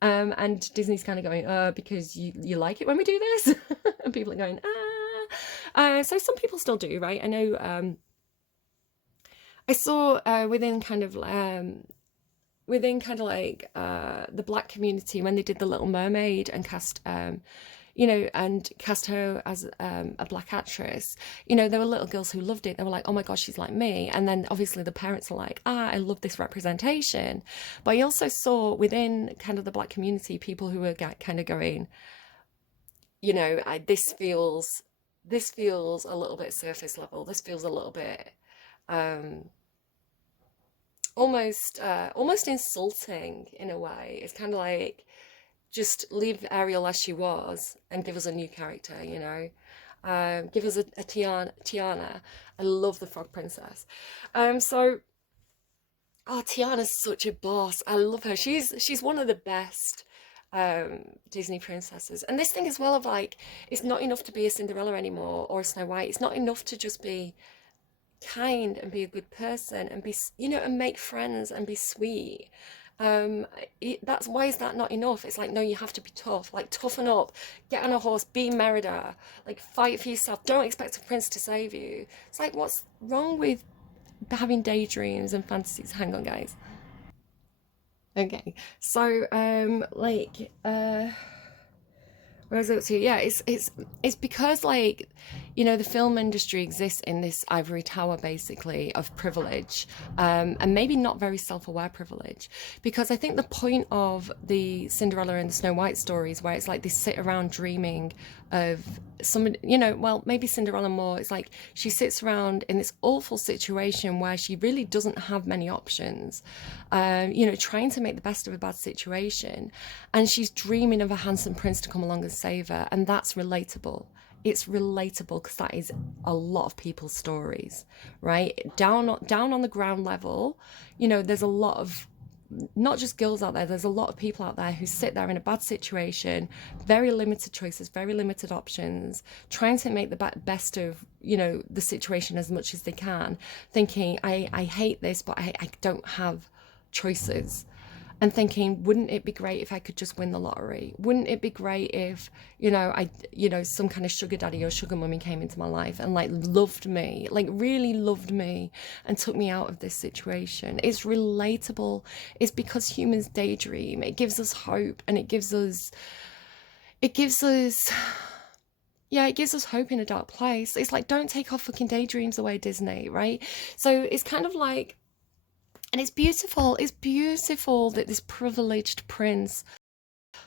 And Disney's kind of going, because you like it when we do this? And people are going, so some people still do, right? I know, I saw within kind of like the Black community, when they did The Little Mermaid and cast you know, and cast her as a Black actress, you know, there were little girls who loved it. They were like, oh my gosh, she's like me. And then obviously the parents are like, I love this representation. But I also saw within kind of the Black community people who were kind of going, you know, this feels a little bit surface level. This feels a little bit almost insulting in a way. It's kind of like, just leave Ariel as she was and give us a new character, you know. Give us a Tiana. I love the Frog Princess. Tiana's such a boss. I love her. She's one of the best Disney princesses. And this thing as well of like, it's not enough to be a Cinderella anymore or a Snow White. It's not enough to just be kind and be a good person and be, you know, and make friends and be sweet. That's why is that not enough? It's like, no, you have to be tough. Like, toughen up, get on a horse, be Merida, like fight for yourself. Don't expect a prince to save you. It's like, what's wrong with having daydreams and fantasies? Hang on, guys. Okay, so where was it to? Yeah, it's because like, you know, the film industry exists in this ivory tower basically of privilege, and maybe not very self-aware privilege. Because I think the point of the Cinderella and the Snow White stories, where it's like they sit around dreaming of someone, you know, well, maybe Cinderella more, it's like she sits around in this awful situation where she really doesn't have many options, you know, trying to make the best of a bad situation, and she's dreaming of a handsome prince to come along and save her. And that's relatable. It's relatable because that is a lot of people's stories, right? Down on the ground level, you know, there's a lot of, not just girls out there's a lot of people out there who sit there in a bad situation, very limited choices, very limited options, trying to make the best of, you know, the situation as much as they can, thinking, I hate this, but I don't have choices. and thinking, wouldn't it be great if I could just win the lottery? Wouldn't it be great if, some kind of sugar daddy or sugar mummy came into my life and like loved me, like really loved me and took me out of this situation? It's relatable. It's because humans daydream. It gives us hope, and it gives us yeah, it gives us hope in a dark place. It's like, don't take our fucking daydreams away, Disney, right? So it's kind of like, and it's beautiful. It's beautiful that this privileged prince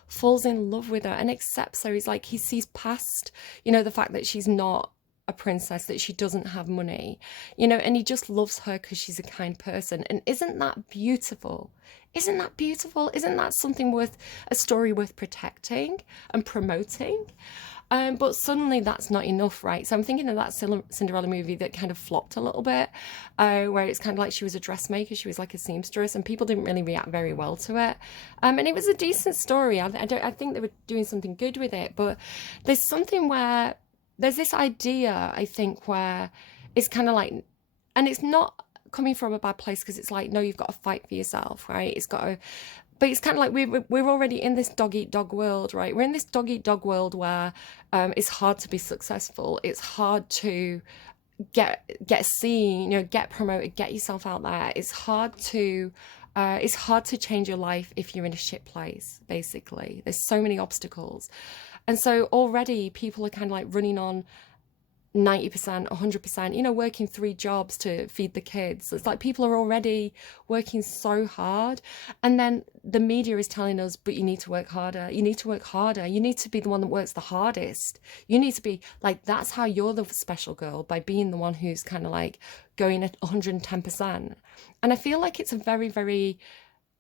falls in love with her and accepts her. He's like, he sees past, the fact that she's not a princess, that she doesn't have money, and he just loves her because she's a kind person. And isn't that beautiful? Isn't that beautiful? Isn't that something worth, a story worth protecting and promoting? But suddenly that's not enough, right? So I'm thinking of that Cinderella movie that kind of flopped a little bit, where it's kind of like she was a dressmaker, she was like a seamstress, and people didn't really react very well to it. And it was a decent story. I think they were doing something good with it, but there's something where there's this idea, I think, where it's kind of like, and it's not coming from a bad place, because it's like, no, you've got to fight for yourself, right? But it's kind of like we're already in this dog eat dog world, right? We're in this dog eat dog world where it's hard to be successful. It's hard to get seen, get promoted, get yourself out there. It's hard to change your life if you're in a shit place. Basically, there's so many obstacles, and so already people are kind of like running on 90%, 100%, working 3 jobs to feed the kids. It's like people are already working so hard. And then the media is telling us, but you need to work harder. You need to work harder. You need to be the one that works the hardest. You need to be like, that's how you're the special girl, by being the one who's kind of like going at 110%. And I feel like it's a very, very,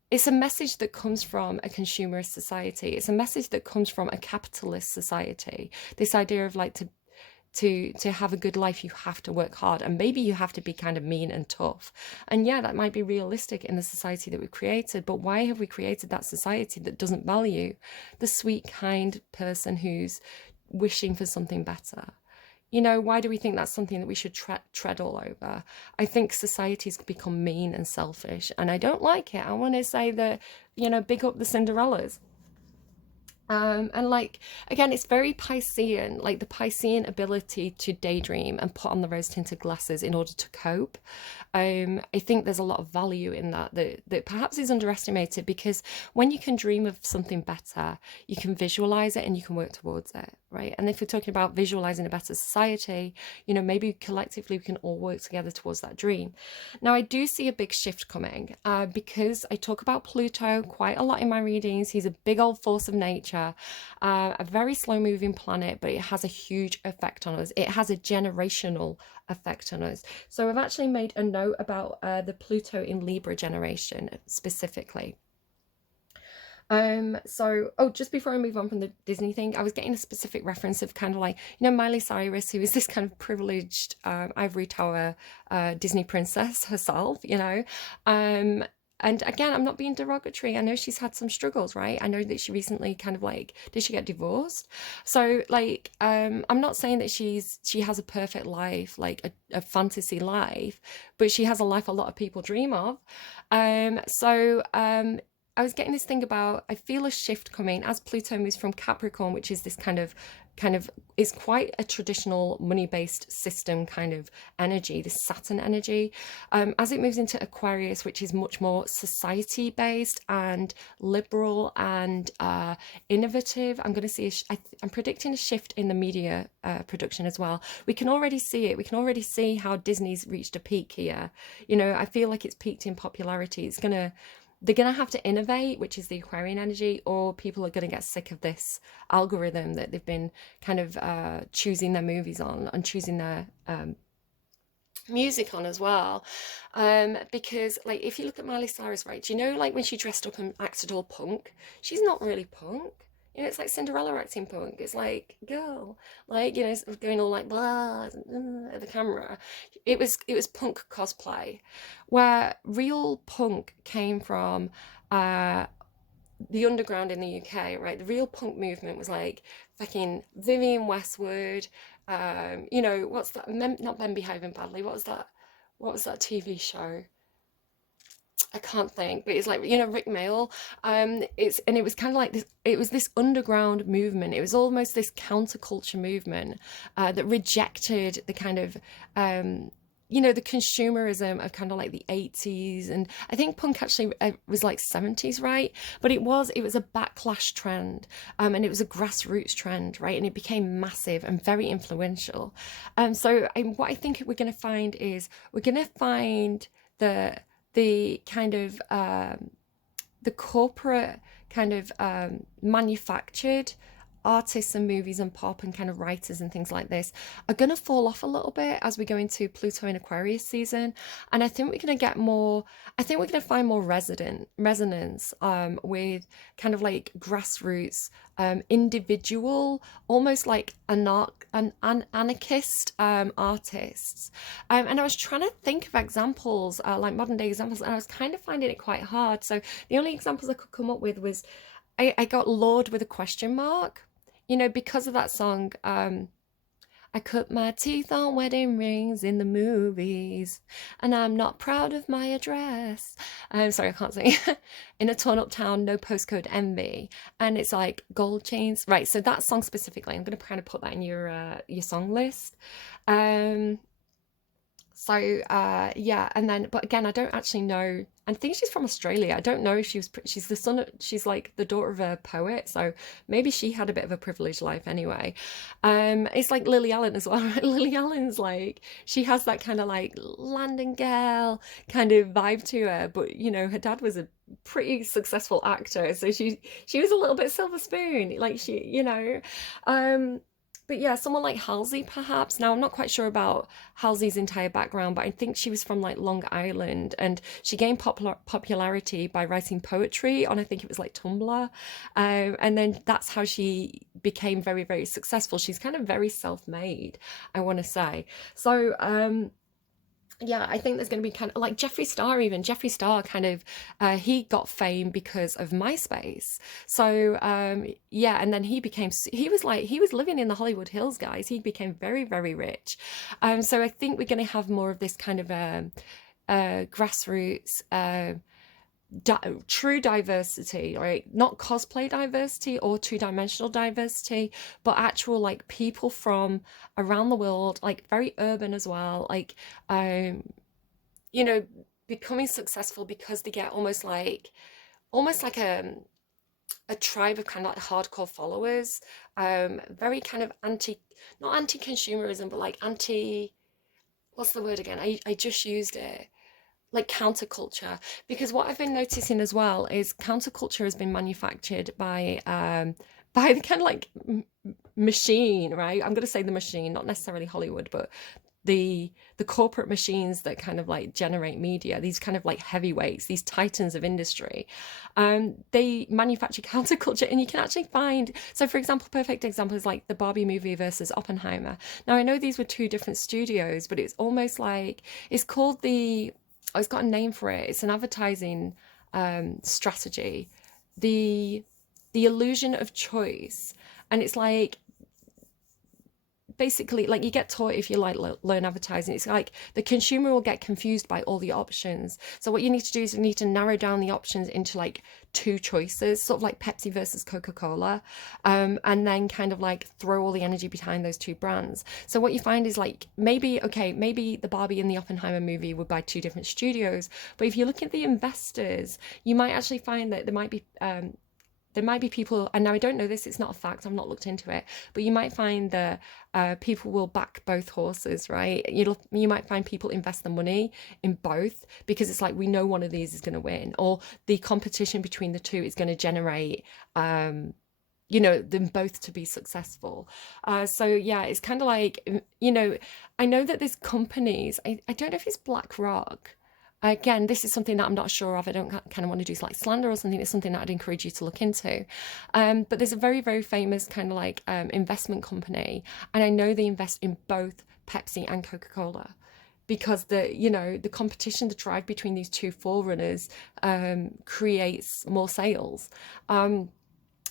it's a message that comes from a consumerist society. It's a message that comes from a capitalist society. This idea of like, to have a good life, you have to work hard, and maybe you have to be kind of mean and tough. And yeah, that might be realistic in the society that we've created, but why have we created that society that doesn't value the sweet, kind person who's wishing for something better? Why do we think that's something that we should tread all over? I think society's become mean and selfish, and I don't like it. I want to say that, big up the Cinderellas. And like, again, it's very Piscean, like the Piscean ability to daydream and put on the rose tinted glasses in order to cope. I think there's a lot of value in that perhaps is underestimated, because when you can dream of something better, you can visualize it and you can work towards it, right? And if we're talking about visualizing a better society, maybe collectively we can all work together towards that dream. Now, I do see a big shift coming, because I talk about Pluto quite a lot in my readings. He's a big old force of nature, a very slow moving planet, but it has a huge effect on us. It has a generational effect on us. So I've actually made a note about the Pluto in Libra generation specifically. Just before I move on from the Disney thing, I was getting a specific reference of kind of like, Miley Cyrus, who is this kind of privileged ivory tower Disney princess herself, and again, I'm not being derogatory. I know she's had some struggles, right? I know that she recently kind of like, did she get divorced? So like, I'm not saying that she has a perfect life, like a fantasy life, but she has a life a lot of people dream of. I was getting this thing about, I feel a shift coming as Pluto moves from Capricorn, which is this kind of is quite a traditional money-based system kind of energy, this Saturn energy, as it moves into Aquarius, which is much more society-based and liberal and innovative. I'm going to see I'm predicting a shift in the media production as well. We can already see it. We can already see how Disney's reached a peak here. I feel like it's peaked in popularity. They're going to have to innovate, which is the Aquarian energy, or people are going to get sick of this algorithm that they've been kind of choosing their movies on and choosing their music on as well. Because like, if you look at Miley Cyrus, right, do like when she dressed up and acted all punk, she's not really punk. It's like Cinderella acting punk. It's like, girl, like, going all like blah at the camera. It was punk cosplay, where real punk came from the underground in the UK, right? The real punk movement was like fucking Vivienne Westwood. What's that? Not Ben Behaving Badly. What was that TV show? I can't think, but it's like, you know, Rick Mail. It was kind of like this. It was this underground movement. It was almost this counterculture movement that rejected the kind of you know, the consumerism of kind of like the 80s, and I think punk actually was like 70s, right? But it was a backlash trend, and it was a grassroots trend, right? And it became massive and very influential. What I think we're going to find is we're going to find the the kind of the corporate kind of manufactured artists and movies and pop and kind of writers and things like this are going to fall off a little bit as we go into Pluto and Aquarius season. And I think we're going to get more, I think we're going to find more resonance with kind of like grassroots, individual, almost like anarchist artists. And I was trying to think of examples, like modern day examples, and I was kind of finding it quite hard. So the only examples I could come up with was I got Lorde with a question mark, you know, because of that song. I cut my teeth on wedding rings in the movies, and I'm not proud of my address. I'm sorry, I can't sing. In a torn up town, no postcode envy, and it's like gold chains. Right, so that song specifically, I'm gonna kind of put that in your song list. Um, yeah, and then but again, I don't actually know. I think she's from Australia. I don't know if she's the she's like the daughter of a poet, so maybe she had a bit of a privileged life anyway. It's like Lily Allen as well. Lily Allen's like she has that kind of like London girl kind of vibe to her, but you know, her dad was a pretty successful actor, so she was a little bit silver spoon, like she, you know. Um but yeah, someone like Halsey, perhaps. Now, I'm not quite sure about Halsey's entire background, but I think she was from like Long Island, and she gained popularity by writing poetry on, I think it was like Tumblr. And then that's how she became very, very successful. She's kind of very self-made, I want to say. Yeah, I think there's going to be kind of like Jeffree Star, even Jeffree Star kind of he got fame because of MySpace. Yeah, and then he was living in the Hollywood Hills, guys. He became very, very rich. So I think we're going to have more of this kind of grassroots true diversity, right? Not cosplay diversity or two-dimensional diversity, but actual like people from around the world, like very urban as well, like um you know, becoming successful because they get almost like a tribe of kind of like hardcore followers, very kind of not anti-consumerism, but like anti, what's the word again? I just used it, like counterculture, because what I've been noticing as well is counterculture has been manufactured by the kind of like machine, right? I'm going to say the machine, not necessarily Hollywood, but the corporate machines that kind of like generate media, these kind of like heavyweights, these titans of industry. They manufacture counterculture, and you can actually find, so for example, perfect example is like the Barbie movie versus Oppenheimer. Now I know these were two different studios, but it's almost like it's called the, oh, it's got a name for it. It's an advertising strategy, the illusion of choice. And it's like basically like you get taught if you like learn advertising, it's like the consumer will get confused by all the options. So what you need to do is you need to narrow down the options into like two choices, sort of like Pepsi versus Coca-Cola, and then kind of like throw all the energy behind those two brands. So what you find is like maybe the Barbie and the Oppenheimer movie were by two different studios, but if you look at the investors, you might actually find that there might be people, and now I don't know this, it's not a fact, I've not looked into it, but you might find that people will back both horses, right? You might find people invest the money in both because it's like, we know one of these is going to win, or the competition between the two is going to generate you know, them both to be successful. So yeah, it's kind of like, you know, I know that there's companies, I don't know if it's BlackRock. Again, this is something that I'm not sure of. I don't kind of want to do like slander or something. It's something that I'd encourage you to look into. But there's a very, very famous kind of like investment company, and I know they invest in both Pepsi and Coca-Cola because the competition, the drive between these two forerunners creates more sales.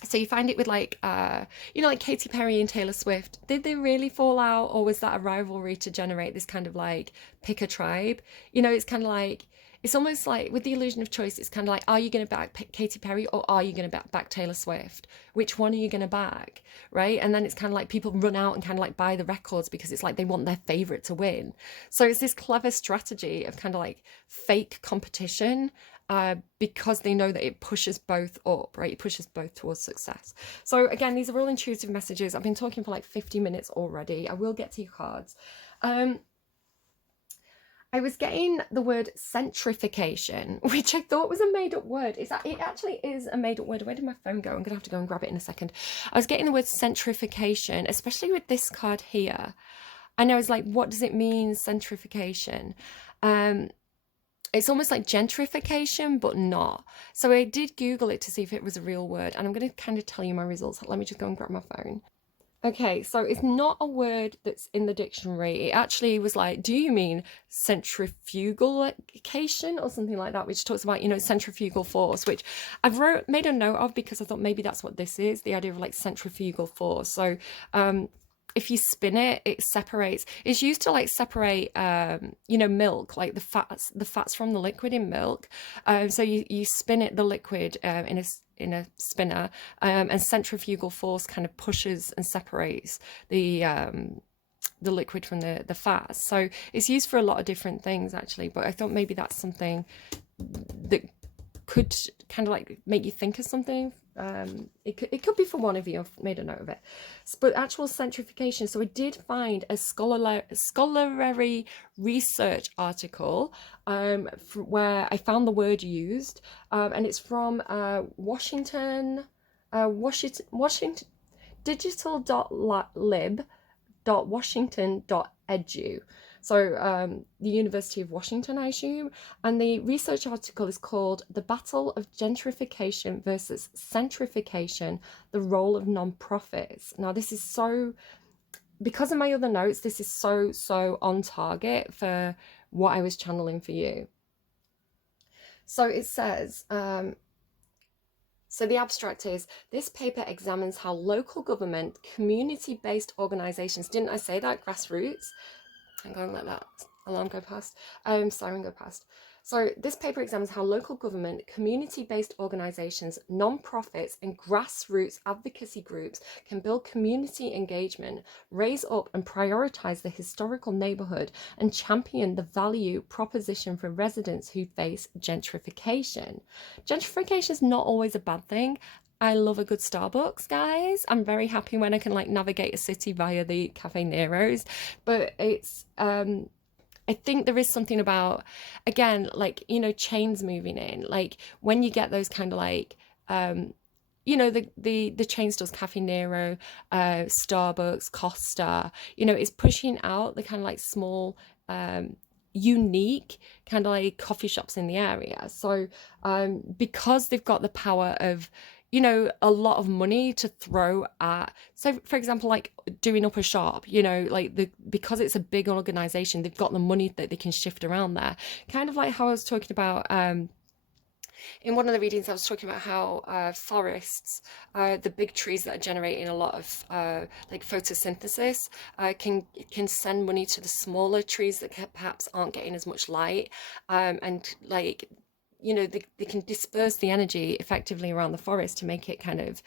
So you find it with like like Katy Perry and Taylor Swift. Did they really fall out, or was that a rivalry to generate this kind of like pick a tribe? It's kind of like it's almost like with the illusion of choice, it's kind of like, are you going to back Katy Perry or are you going to back Taylor Swift? Which one are you going to back, right? And then it's kind of like people run out and kind of like buy the records because it's like they want their favorite to win. So it's this clever strategy of kind of like fake competition, because they know that it pushes both up, right? It pushes both towards success. So again, these are all intuitive messages. I've been talking for like 50 minutes already. I will get to your cards. I was getting the word centrification, which I thought was a made-up word. It actually is a made-up word. Where did my phone go? I'm gonna have to go and grab it in a second. I was getting the word centrification, especially with this card here. And I was like, what does it mean, centrification? It's almost like gentrification, but not. So I did Google it to see if it was a real word, and I'm going to kind of tell you my results. Let me just go and grab my phone. Okay, so it's not a word that's in the dictionary. It actually was like, do you mean centrifugation or something like that, which talks about, you know, centrifugal force, which I've made a note of because I thought maybe that's what this is, the idea of like centrifugal force. So if you spin it, it separates. It's used to like separate, you know, milk, like the fats from the liquid in milk. So you spin it, the liquid, in a spinner, and centrifugal force kind of pushes and separates the liquid from the fats. So it's used for a lot of different things actually, but I thought maybe that's something that could kind of like make you think of something. It could be for one of you. I've made a note of it. But actual centrification. So I did find a scholarly research article where I found the word used, and it's from Washington digital.lib.washington.edu. So the University of Washington, I assume. And the research article is called The Battle of Gentrification versus Centrification, the Role of Non-Profits. Now, this is so, because of my other notes, this is so on target for what I was channeling for you. So it says, so the abstract is, this paper examines how local government, community-based organizations, didn't I say that? Grassroots? I'm going like that. Alarm go past. Siren go past. So this paper examines how local government, community-based organizations, non-profits, and grassroots advocacy groups can build community engagement, raise up and prioritize the historical neighborhood, and champion the value proposition for residents who face gentrification. Gentrification is not always a bad thing. I love a good Starbucks, guys. I'm very happy when I can like navigate a city via the Cafe Nero's, but it's I think there is something about, again, like, you know, chains moving in, like when you get those kind of like you know, the chain stores, Cafe Nero, Starbucks, Costa, you know, it's pushing out the kind of like small unique kind of like coffee shops in the area. So because they've got the power of, you know, a lot of money to throw at, so for example, like doing up a shop, you know, like because it's a big organization, they've got the money that they can shift around there, kind of like how I was talking about in one of the readings. I was talking about how forests, the big trees that are generating a lot of like photosynthesis, can send money to the smaller trees that perhaps aren't getting as much light, and like, you know, they can disperse the energy effectively around the forest to make it kind of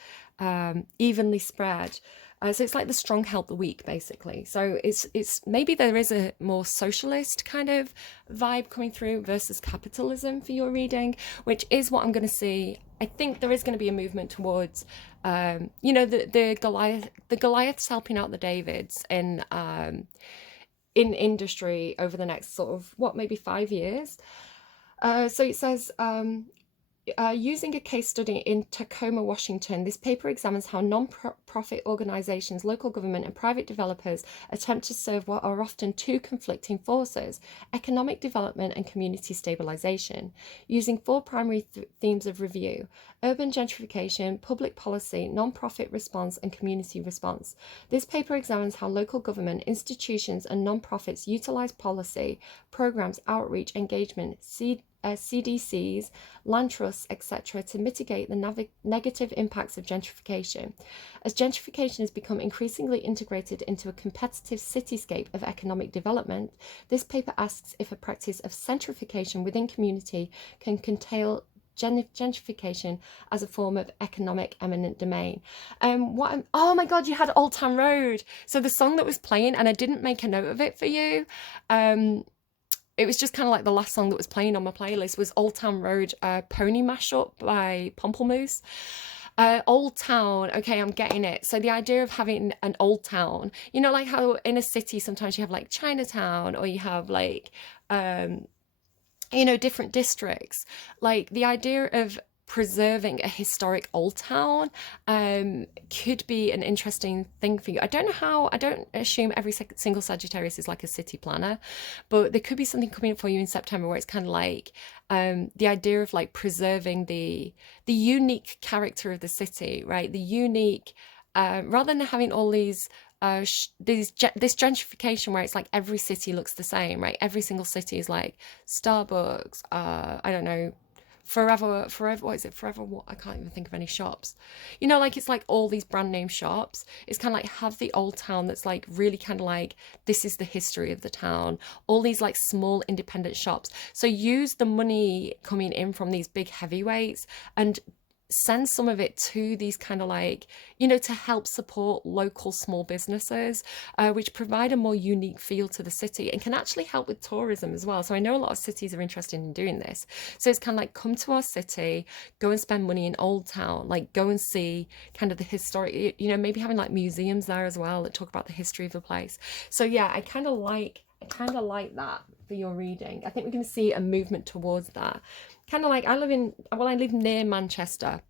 evenly spread. So it's like the strong help the weak, basically. So it's maybe there is a more socialist kind of vibe coming through versus capitalism for your reading, which is what I'm going to see. I think there is going to be a movement towards, you know, the Goliaths helping out the Davids in industry over the next sort of maybe 5 years. So it says, using a case study in Tacoma, Washington, this paper examines how non-profit organizations, local government, and private developers attempt to serve what are often two conflicting forces: economic development and community stabilization, using 4 primary themes of review: urban gentrification, public policy, non-profit response, and community response. This paper examines how local government, institutions, and non-profits utilize policy, programs, outreach, engagement, seed CDCs, land trusts, etc., to mitigate the negative impacts of gentrification. As gentrification has become increasingly integrated into a competitive cityscape of economic development, this paper asks if a practice of centrification within community can curtail gentrification as a form of economic eminent domain. Oh my god, you had Old Town Road. So the song that was playing, and I didn't make a note of it for you, it was just kind of like the last song that was playing on my playlist was Old Town Road, Pony Mashup by Pomplamoose. Old town, okay, I'm getting it. So the idea of having an old town, you know, like how in a city sometimes you have like Chinatown, or you have like you know, different districts. Like the idea of preserving a historic old town could be an interesting thing for you. I don't know how, I don't assume every single Sagittarius is like a city planner, but there could be something coming up for you in September where it's kind of like the idea of like preserving the unique character of the city, right? The unique, rather than having all these this gentrification where it's like every city looks the same, right? Every single city is like Starbucks, I don't know, forever, what is it, forever, what, I can't even think of any shops, you know, like it's like all these brand name shops. It's kind of like have the old town that's like really kind of like, this is the history of the town, all these like small independent shops. So use the money coming in from these big heavyweights and send some of it to these kind of like, you know, to help support local small businesses, which provide a more unique feel to the city and can actually help with tourism as well. So I know a lot of cities are interested in doing this. So it's kind of like, come to our city, go and spend money in Old Town, like go and see kind of the historic, you know, maybe having like museums there as well that talk about the history of the place. So yeah, I kind of like that for your reading. I think we're going to see a movement towards that. Kind of like I live near Manchester.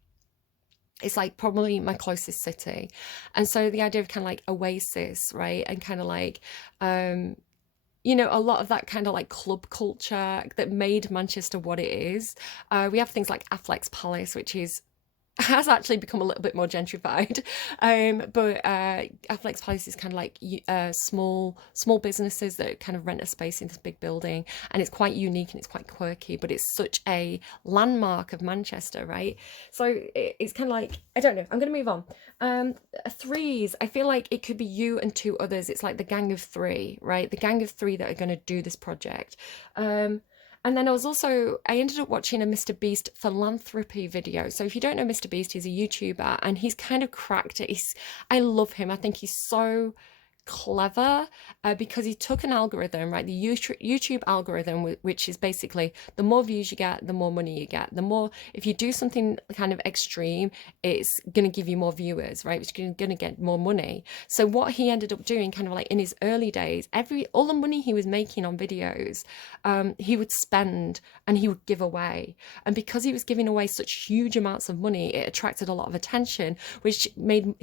It's like probably my closest city. And so the idea of kind of like oasis, right? And kind of like, you know, a lot of that kind of like club culture that made Manchester what it is. We have things like Affleck's Palace, which has actually become a little bit more gentrified, but Affleck's Palace is kind of like small businesses that kind of rent a space in this big building, and it's quite unique and it's quite quirky, but it's such a landmark of Manchester, right? So it's kind of like, I don't know, I'm gonna move on. Threes, I feel like it could be you and two others. It's like the gang of three, right? The gang of three that are going to do this project. And then I ended up watching a Mr. Beast philanthropy video. So if you don't know Mr. Beast, he's a YouTuber and he's kind of cracked it. I love him. I think he's so clever because he took an algorithm, right? The YouTube algorithm, which is basically the more views you get, the more money you get. The more, if you do something kind of extreme, it's going to give you more viewers, right? Which is going to get more money. So what he ended up doing kind of like in his early days, all the money he was making on videos, he would spend and he would give away. And because he was giving away such huge amounts of money, it attracted a lot of attention, which made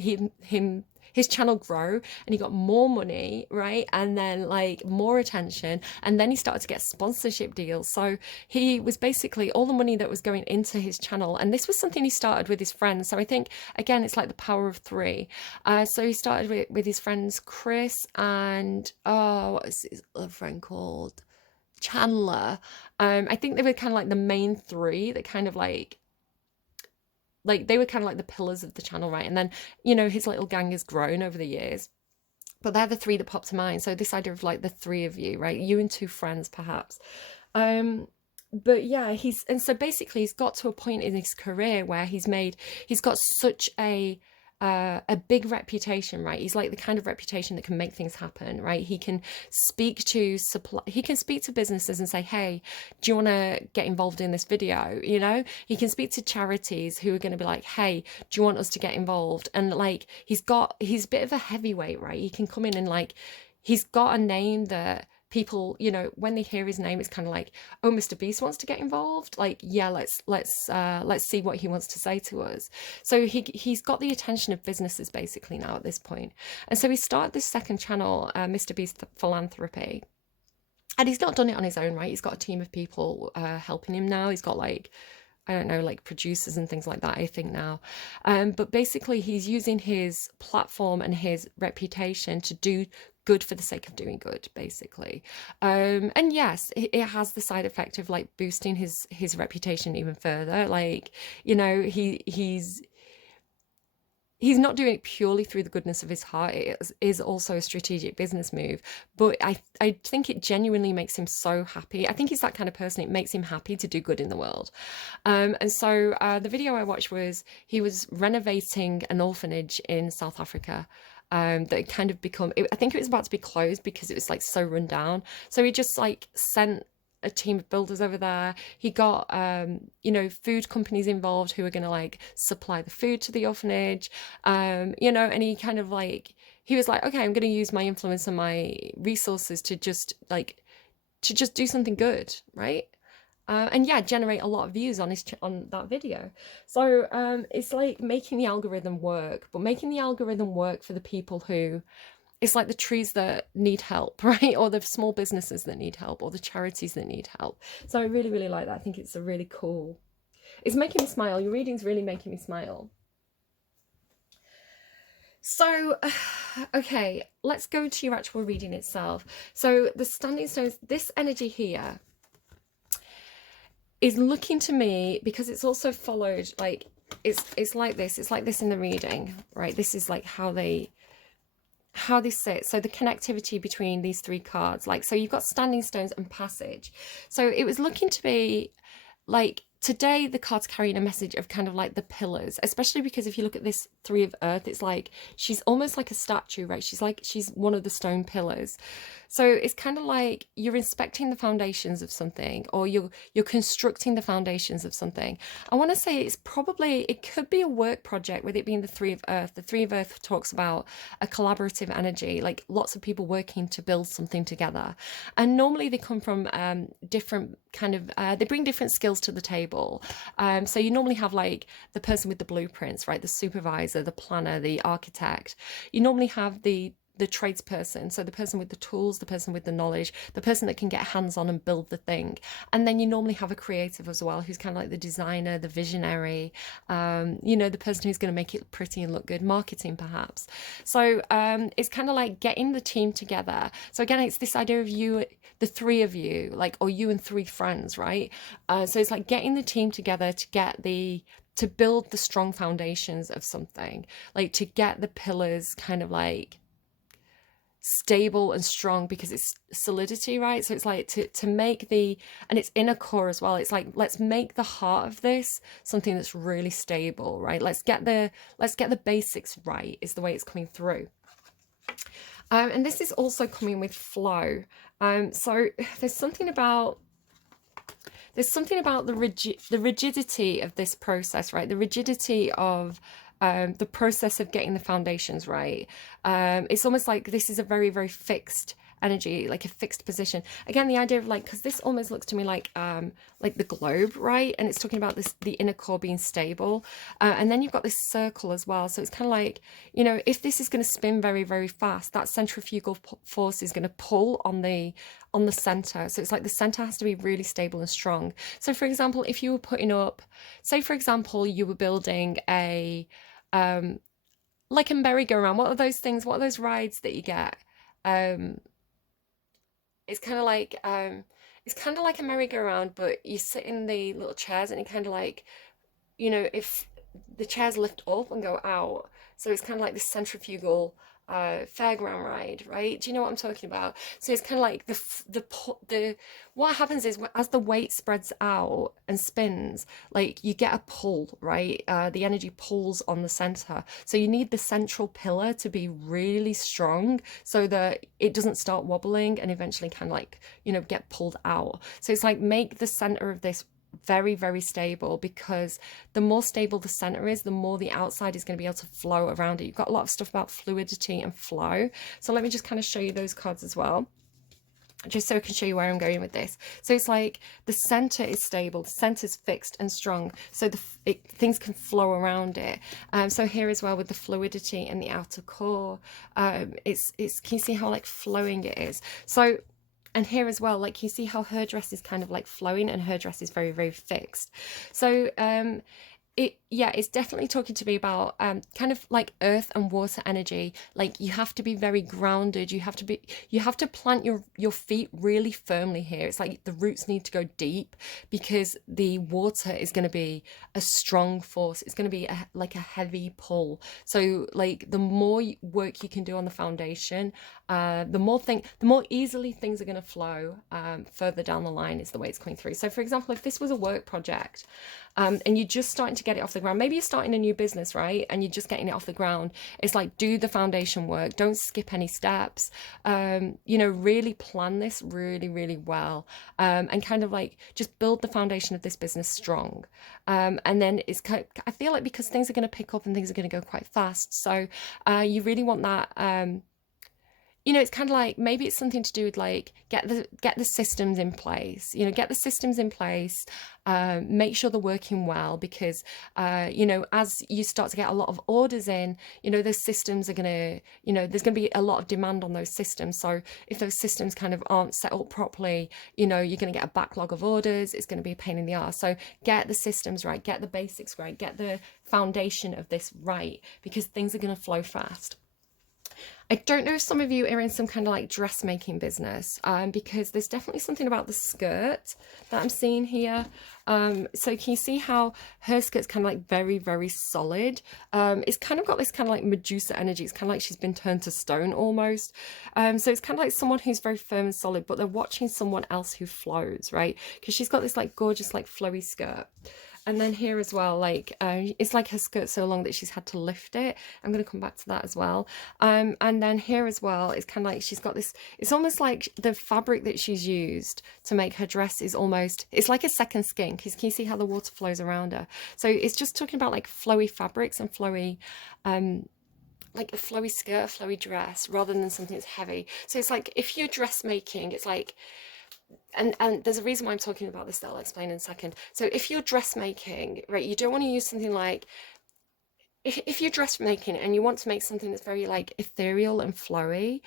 his channel grow, and he got more money, right? And then like more attention, and then he started to get sponsorship deals. So he was basically, all the money that was going into his channel, and this was something he started with his friends. So I think again, it's like the power of three. So he started with his friends Chris and what is his other friend called? Chandler. I think they were kind of like the main three that kind of like they were kind of like the pillars of the channel, right? And then, you know, his little gang has grown over the years, but they're the three that popped to mind. So this idea of like the three of you, right? You and two friends perhaps. But yeah, so basically he's got to a point in his career where he's got such a big reputation, right? He's like the kind of reputation that can make things happen, right? He can speak to businesses and say, hey, do you want to get involved in this video? You know, he can speak to charities who are going to be like, hey, do you want us to get involved? And like, he's a bit of a heavyweight, right? He can come in and like, he's got a name that people, you know, when they hear his name, it's kind of like, oh, Mr. Beast wants to get involved. Like, yeah, let's see what he wants to say to us. So he's got the attention of businesses basically now at this point. And so he started this second channel, Mr. Beast Philanthropy. And he's not done it on his own, right? He's got a team of people helping him now. He's got like, I don't know, like producers and things like that, I think now. But basically he's using his platform and his reputation to do good for the sake of doing good, basically. And yes, it has the side effect of like boosting his reputation even further. Like, you know, he's not doing it purely through the goodness of his heart. It is also a strategic business move, but I think it genuinely makes him so happy. I think he's that kind of person. It makes him happy to do good in the world. And so the video I watched was he was renovating an orphanage in South Africa. That had kind of become, I think it was about to be closed because it was like so run down. So he just like sent a team of builders over there. He got you know, food companies involved who are going to like supply the food to the orphanage, you know, and he kind of like, he was like, okay, I'm going to use my influence and my resources to just do something good, right? And yeah, generate a lot of views on on that video. So it's like making the algorithm work, but making the algorithm work for the people who, it's like the trees that need help, right? Or the small businesses that need help, or the charities that need help. So I really, really like that. I think it's a really cool, it's making me smile. Your reading's really making me smile. So, okay, let's go to your actual reading itself. So the standing stones, this energy here is looking to me, because it's also followed, like, it's like this in the reading, right? This is like how they sit. So the connectivity between these three cards, like, so you've got standing stones and passage. So it was looking to be like, today the card's carrying a message of kind of like the pillars, especially because if you look at this three of earth, it's like she's almost like a statue, right? She's one of the stone pillars. So it's kind of like you're inspecting the foundations of something, or you're constructing the foundations of something. I want to say it could be a work project, with it being the three of earth. The three of earth talks about a collaborative energy, like lots of people working to build something together. And normally they come from different kind of, they bring different skills to the table. So you normally have like the person with the blueprints, right? The supervisor, the planner, the architect. You normally have the tradesperson, so the person with the tools, the person with the knowledge, the person that can get hands on and build the thing. And then you normally have a creative as well, who's kind of like the designer, the visionary, you know, the person who's going to make it pretty and look good, marketing perhaps. So it's kind of like getting the team together. So again, it's this idea of you, the three of you, like, or you and three friends, right? So it's like getting the team together to build the strong foundations of something, like to get the pillars kind of like stable and strong, because it's solidity, right? So it's like to make and it's inner core as well. It's like, let's make the heart of this something that's really stable, right? Let's get the basics right, is the way it's coming through. And this is also coming with flow. So there's something about the rigidity of this process, right? The rigidity of the process of getting the foundations right. It's almost like this is a very, very fixed energy, like a fixed position. Again, the idea of like, because this almost looks to me like the globe, right? And it's talking about the inner core being stable. And then you've got this circle as well. So it's kind of like, you know, if this is going to spin very, very fast, that centrifugal force is going to pull on the center. So it's like the center has to be really stable and strong. So for example, if you were putting up, say for example, you were building a like a merry-go-round. What are those things? What are those rides that you get? It's kind of like a merry-go-round, but you sit in the little chairs and you kind of like, you know, if the chairs lift up and go out, so it's kind of like this centrifugal fairground ride, right? Do you know what I'm talking about? So it's kind of like the what happens is, as the weight spreads out and spins, like you get a pull, right? The energy pulls on the center, so you need the central pillar to be really strong so that it doesn't start wobbling and eventually kind of like, you know, get pulled out. So it's like, make the center of this very, very stable, because the more stable the center is, the more the outside is going to be able to flow around it. You've got a lot of stuff about fluidity and flow. So let me just kind of show you those cards as well, just so I can show you where I'm going with this. So it's like the center is stable, the center's fixed and strong, so things can flow around it. So here as well with the fluidity and the outer core, it's can you see how like flowing it is? So, and here as well, like you see how her dress is kind of like flowing and her dress is very, very fixed. So Yeah, it's definitely talking to me about kind of like earth and water energy. Like you have to be very grounded. You have to plant your feet really firmly here. It's like the roots need to go deep because the water is going to be a strong force. It's going to be like a heavy pull. So like the more work you can do on the foundation, the more easily things are going to flow further down the line is the way it's coming through. So for example, if this was a work project, and you're just starting to get it off the ground. Maybe you're starting a new business, right? And you're just getting it off the ground. It's like, do the foundation work. Don't skip any steps. Really plan this really, really well. And kind of like just build the foundation of this business strong. And then I feel like because things are going to pick up and things are going to go quite fast. So you really want that. It's kind of like maybe it's something to do with like get the systems in place. Get the systems in place. Make sure they're working well because as you start to get a lot of orders in, those systems are gonna, there's gonna be a lot of demand on those systems. So if those systems kind of aren't set up properly, you're gonna get a backlog of orders. It's gonna be a pain in the ass. So get the systems right, get the basics right, get the foundation of this right because things are gonna flow fast. I don't know if some of you are in some kind of like dressmaking business, because there's definitely something about the skirt that I'm seeing here. So can you see how her skirt's kind of like very, very solid? It's kind of got this kind of like Medusa energy. It's kind of like she's been turned to stone almost. So it's kind of like someone who's very firm and solid, but they're watching someone else who flows, right? Because she's got this like gorgeous like flowy skirt. And then here as well, like it's like her skirt's so long that she's had to lift it. I'm going to come back to that as well. And then here as well, it's kind of like she's got this, it's almost like the fabric that she's used to make her dress is almost, it's like a second skin because can you see how the water flows around her? So it's just talking about like flowy fabrics and flowy, like a flowy skirt, a flowy dress rather than something that's heavy. So it's like if you're dressmaking, it's like, and there's a reason why I'm talking about this that I'll explain in a second. So if you're dressmaking, right, you don't want to use something like, if you're dressmaking and you want to make something that's very like ethereal and flowy,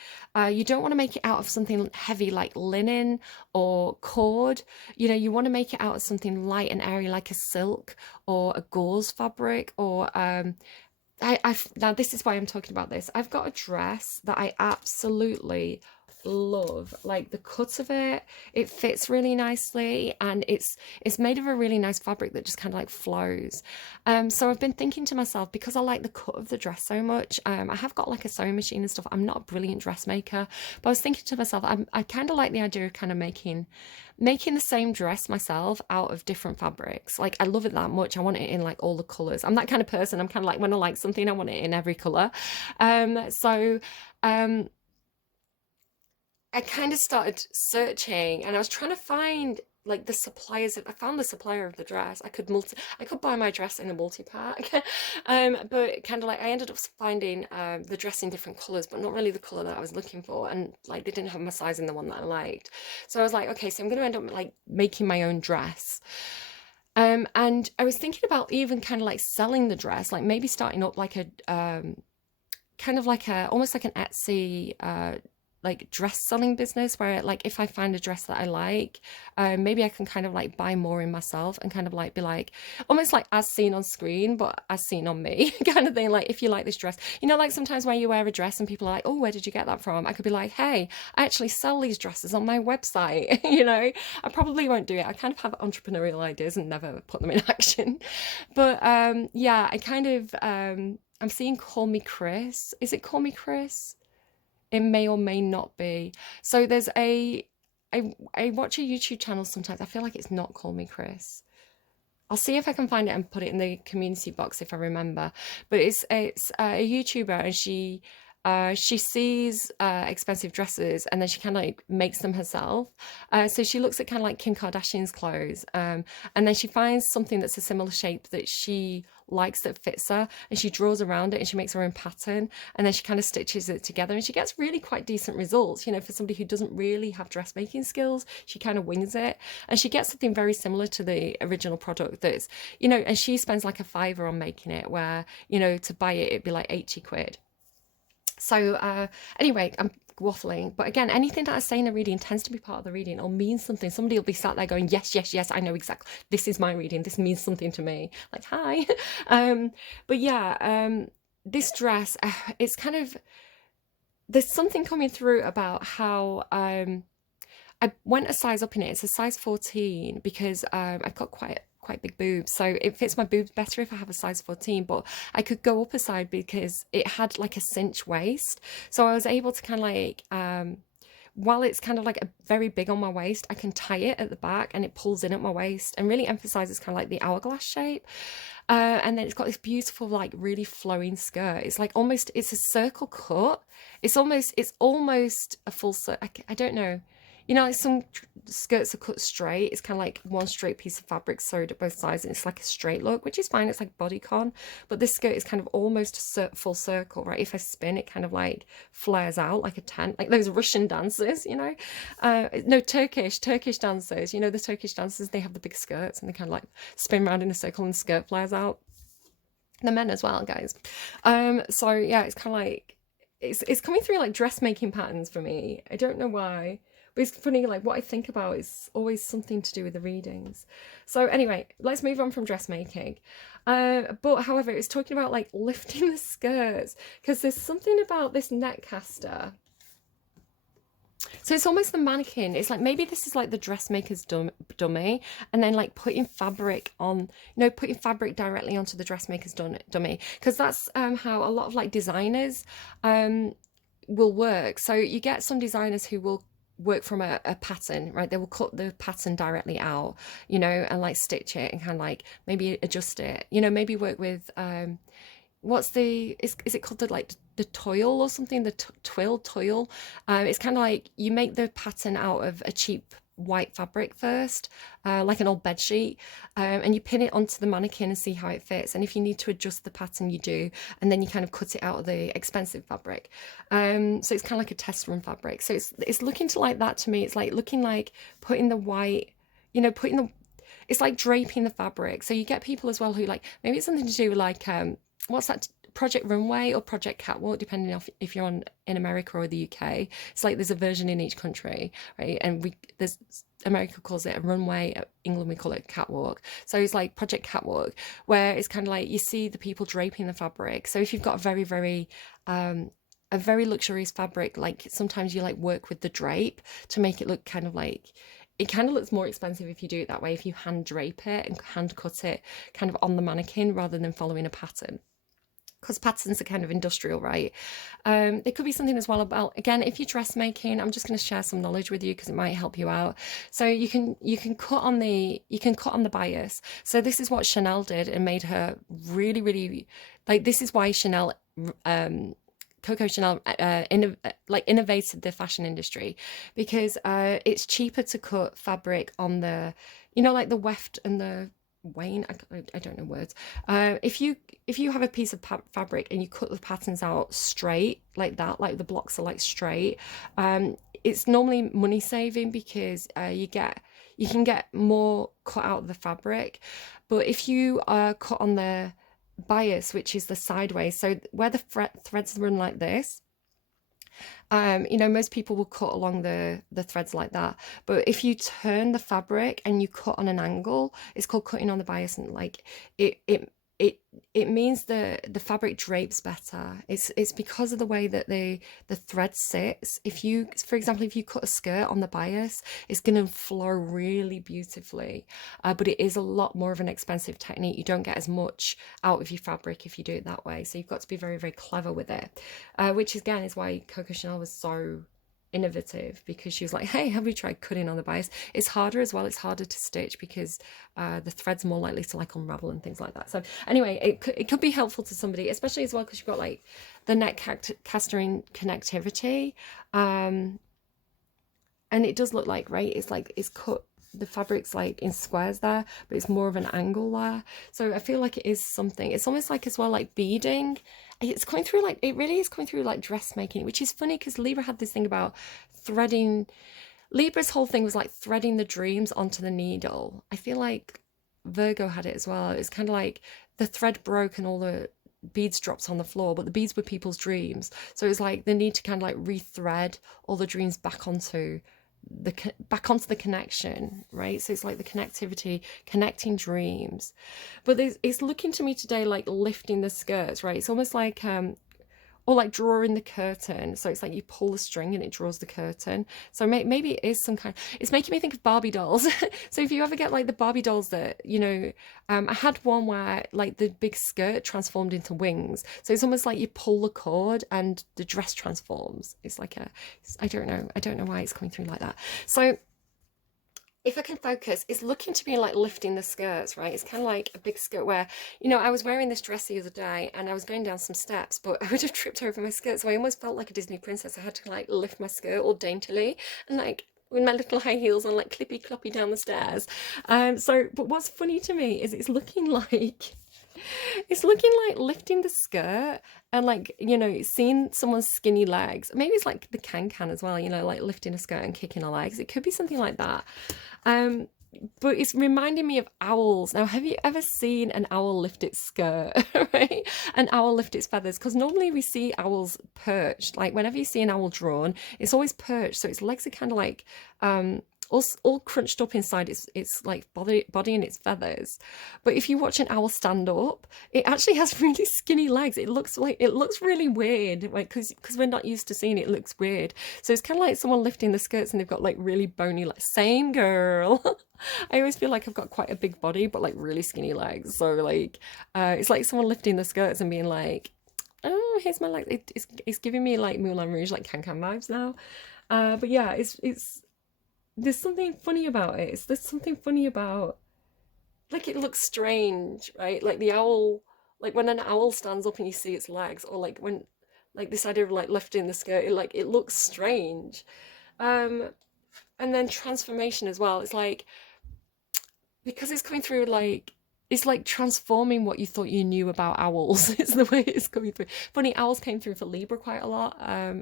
you don't want to make it out of something heavy like linen or cord. You want to make it out of something light and airy like a silk or a gauze fabric or now this is why I'm talking about this. I've got a dress that I absolutely love, like the cut of it fits really nicely and it's made of a really nice fabric that just kind of like flows. So I've been thinking to myself, because I like the cut of the dress so much, I have got like a sewing machine and stuff. I'm not a brilliant dressmaker, but I was thinking to myself, I kind of like the idea of kind of making the same dress myself out of different fabrics. Like I love it that much. I want it in like all the colors. I'm that kind of person. I'm kind of like, when I like something, I want it in every color. I kind of started searching and I was trying to find like the suppliers. I found the supplier of the dress. I could buy my dress in a multi-pack. But kind of like I ended up finding the dress in different colors, but not really the color that I was looking for. And like they didn't have my size in the one that I liked. So I was like, okay, so I'm going to end up like making my own dress. And I was thinking about even kind of like selling the dress, like maybe starting up like a kind of like almost like an Etsy like dress selling business where like if I find a dress that I like, maybe I can kind of like buy more in myself and kind of like be like almost like as seen on screen but as seen on me kind of thing. Like if you like this dress, like sometimes when you wear a dress and people are like, oh, where did you get that from? I could be like, hey, I actually sell these dresses on my website. I probably won't do it. I kind of have entrepreneurial ideas and never put them in action. But yeah, I kind of I'm seeing Call Me Chris. Is it Call Me Chris? It may or may not be. So there's I watch a YouTube channel sometimes. I feel like it's not Call Me Chris. I'll see if I can find it and put it in the community box if I remember. But it's a YouTuber and she sees expensive dresses and then she kind of like makes them herself. So she looks at kind of like Kim Kardashian's clothes, and then she finds something that's a similar shape that she likes that fits her, and she draws around it and she makes her own pattern, and then she kind of stitches it together, and she gets really quite decent results. For somebody who doesn't really have dressmaking skills, she kind of wings it, and she gets something very similar to the original product. That's and she spends like a £5 on making it, where to buy it it'd be like 80 quid. So anyway, I'm waffling, but again, anything that I say in a reading tends to be part of the reading or means something. Somebody will be sat there going, yes, yes, yes, I know exactly, this is my reading, this means something to me, like, hi. But yeah, this dress, it's kind of, there's something coming through about how I went a size up in it. It's a size 14 because I've got quite big boobs, so it fits my boobs better if I have a size 14, but I could go up a size because it had like a cinch waist, so I was able to kind of like while it's kind of like a very big on my waist, I can tie it at the back and it pulls in at my waist and really emphasizes kind of like the hourglass shape. And then it's got this beautiful, like really flowing skirt. It's like almost, it's a circle cut. It's almost a full circle. I don't know. You know, like some skirts are cut straight. It's kind of like one straight piece of fabric sewed at both sides, and it's like a straight look, which is fine. It's like bodycon, but this skirt is kind of almost a full circle, right? If I spin, it kind of like flares out like a tent, like those Russian dancers, you know? No, Turkish dancers. You know, the Turkish dancers, they have the big skirts and they kind of like spin around in a circle and the skirt flares out. The men as well, guys. So yeah, it's kind of like, it's coming through like dressmaking patterns for me. I don't know why. But it's funny, like what I think about is always something to do with the readings. So anyway, let's move on from dressmaking. But however, it's talking about like lifting the skirts, because there's something about this neck caster. So it's almost the mannequin. It's like maybe this is like the dressmaker's dummy, and then like putting fabric on, putting fabric directly onto the dressmaker's dummy, because that's how a lot of like designers will work. So you get some designers who will work from a pattern, right? They will cut the pattern directly out, and like stitch it and kind of like maybe adjust it, maybe work with what's the is it called the toil or something, the toil. It's kind of like you make the pattern out of a cheap white fabric first, like an old bed sheet, and you pin it onto the mannequin and see how it fits, and if you need to adjust the pattern you do, and then you kind of cut it out of the expensive fabric. So it's kind of like a test run fabric. So it's looking to like that to me. It's like looking like putting the white, it's like draping the fabric. So you get people as well who like, maybe it's something to do with like what's that, Project Runway or Project Catwalk, depending on if you're in America or the UK. It's like there's a version in each country, right? And there's America calls it a runway, England we call it a catwalk. So it's like Project Catwalk, where it's kind of like you see the people draping the fabric. So if you've got a very luxurious fabric, like sometimes you like work with the drape to make it look kind of like, it kind of looks more expensive if you do it that way, if you hand drape it and hand cut it kind of on the mannequin rather than following a pattern, because patterns are kind of industrial, right? It could be something as well about, again, if you're dressmaking, I'm just going to share some knowledge with you because it might help you out. So you can cut on the bias. So this is what Chanel did and made her really, like, this is why Chanel Coco Chanel innovated the fashion industry, because it's cheaper to cut fabric on the, like the weft and the wane, I don't know words. If you have a piece of fabric and you cut the patterns out straight like that, like the blocks are like straight, it's normally money saving because you can get more cut out of the fabric. But if you cut on the bias, which is the sideways, so where the threads run like this, most people will cut along the threads like that, but if you turn the fabric and you cut on an angle, it's called cutting on the bias, and like it means the fabric drapes better. It's because of the way that the thread sits. If you, for example, if you cut a skirt on the bias, it's going to flow really beautifully, but it is a lot more of an expensive technique. You don't get as much out of your fabric if you do it that way, so you've got to be very clever with it, which again is why Coco Chanel was so innovative, because she was like, hey, have you tried cutting on the bias? It's harder as well, it's harder to stitch because the thread's more likely to like unravel and things like that. So anyway, it could be helpful to somebody, especially as well because you've got like the neck castering connectivity, and it does look like, right, it's like it's cut, the fabric's like in squares there, but it's more of an angle there. So I feel like it is something, it's almost like as well like beading. It's coming through like, it really is coming through like dressmaking, which is funny because Libra had this thing about threading. Libra's whole thing was like threading the dreams onto the needle. I feel like Virgo had it as well. It's kind of like the thread broke and all the beads drops on the floor, but the beads were people's dreams. So it's like they need to kind of like rethread all the dreams back onto the connection, right? So it's like the connectivity, connecting dreams. But it's looking to me today like lifting the skirts, right? It's almost like or like drawing the curtain. So it's like you pull the string and it draws the curtain. So maybe it is some kind, it's making me think of Barbie dolls. So if you ever get like the Barbie dolls that, you know, I had one where like the big skirt transformed into wings. So it's almost like you pull the cord and the dress transforms. It's like I don't know why it's coming through like that. So if I can focus, it's looking to me like lifting the skirts, right? It's kind of like a big skirt where, you know, I was wearing this dress the other day and I was going down some steps, but I would have tripped over my skirt. So I almost felt like a Disney princess. I had to like lift my skirt all daintily and like with my little high heels on, like clippy cloppy down the stairs. But what's funny to me is it's looking like lifting the skirt and like, you know, seeing someone's skinny legs. Maybe it's like the can as well, you know, like lifting a skirt and kicking her legs. It could be something like that. But it's reminding me of owls. Now, have you ever seen an owl lift its skirt, right? An owl lift its feathers? Because normally we see owls perched. Like whenever you see an owl drawn, it's always perched. So its legs are kind of like all crunched up inside its like body and its feathers. But if you watch an owl stand up, it actually has really skinny legs. It looks really weird, like because we're not used to seeing it. It looks weird. So it's kind of like someone lifting the skirts and they've got like really bony, like same girl. I always feel like I've got quite a big body but like really skinny legs. So like it's like someone lifting the skirts and being like, oh, here's my legs. It's giving me like Moulin Rouge, like Can vibes now. But yeah, it's there's something funny about it. There's something funny about, like, it looks strange, right? Like the owl, like when an owl stands up and you see its legs, or like when, like this idea of like lifting the skirt, it looks strange. Um, and then transformation as well. It's like, because it's coming through like, it's like transforming what you thought you knew about owls. It's the way it's coming through. Funny, owls came through for Libra quite a lot.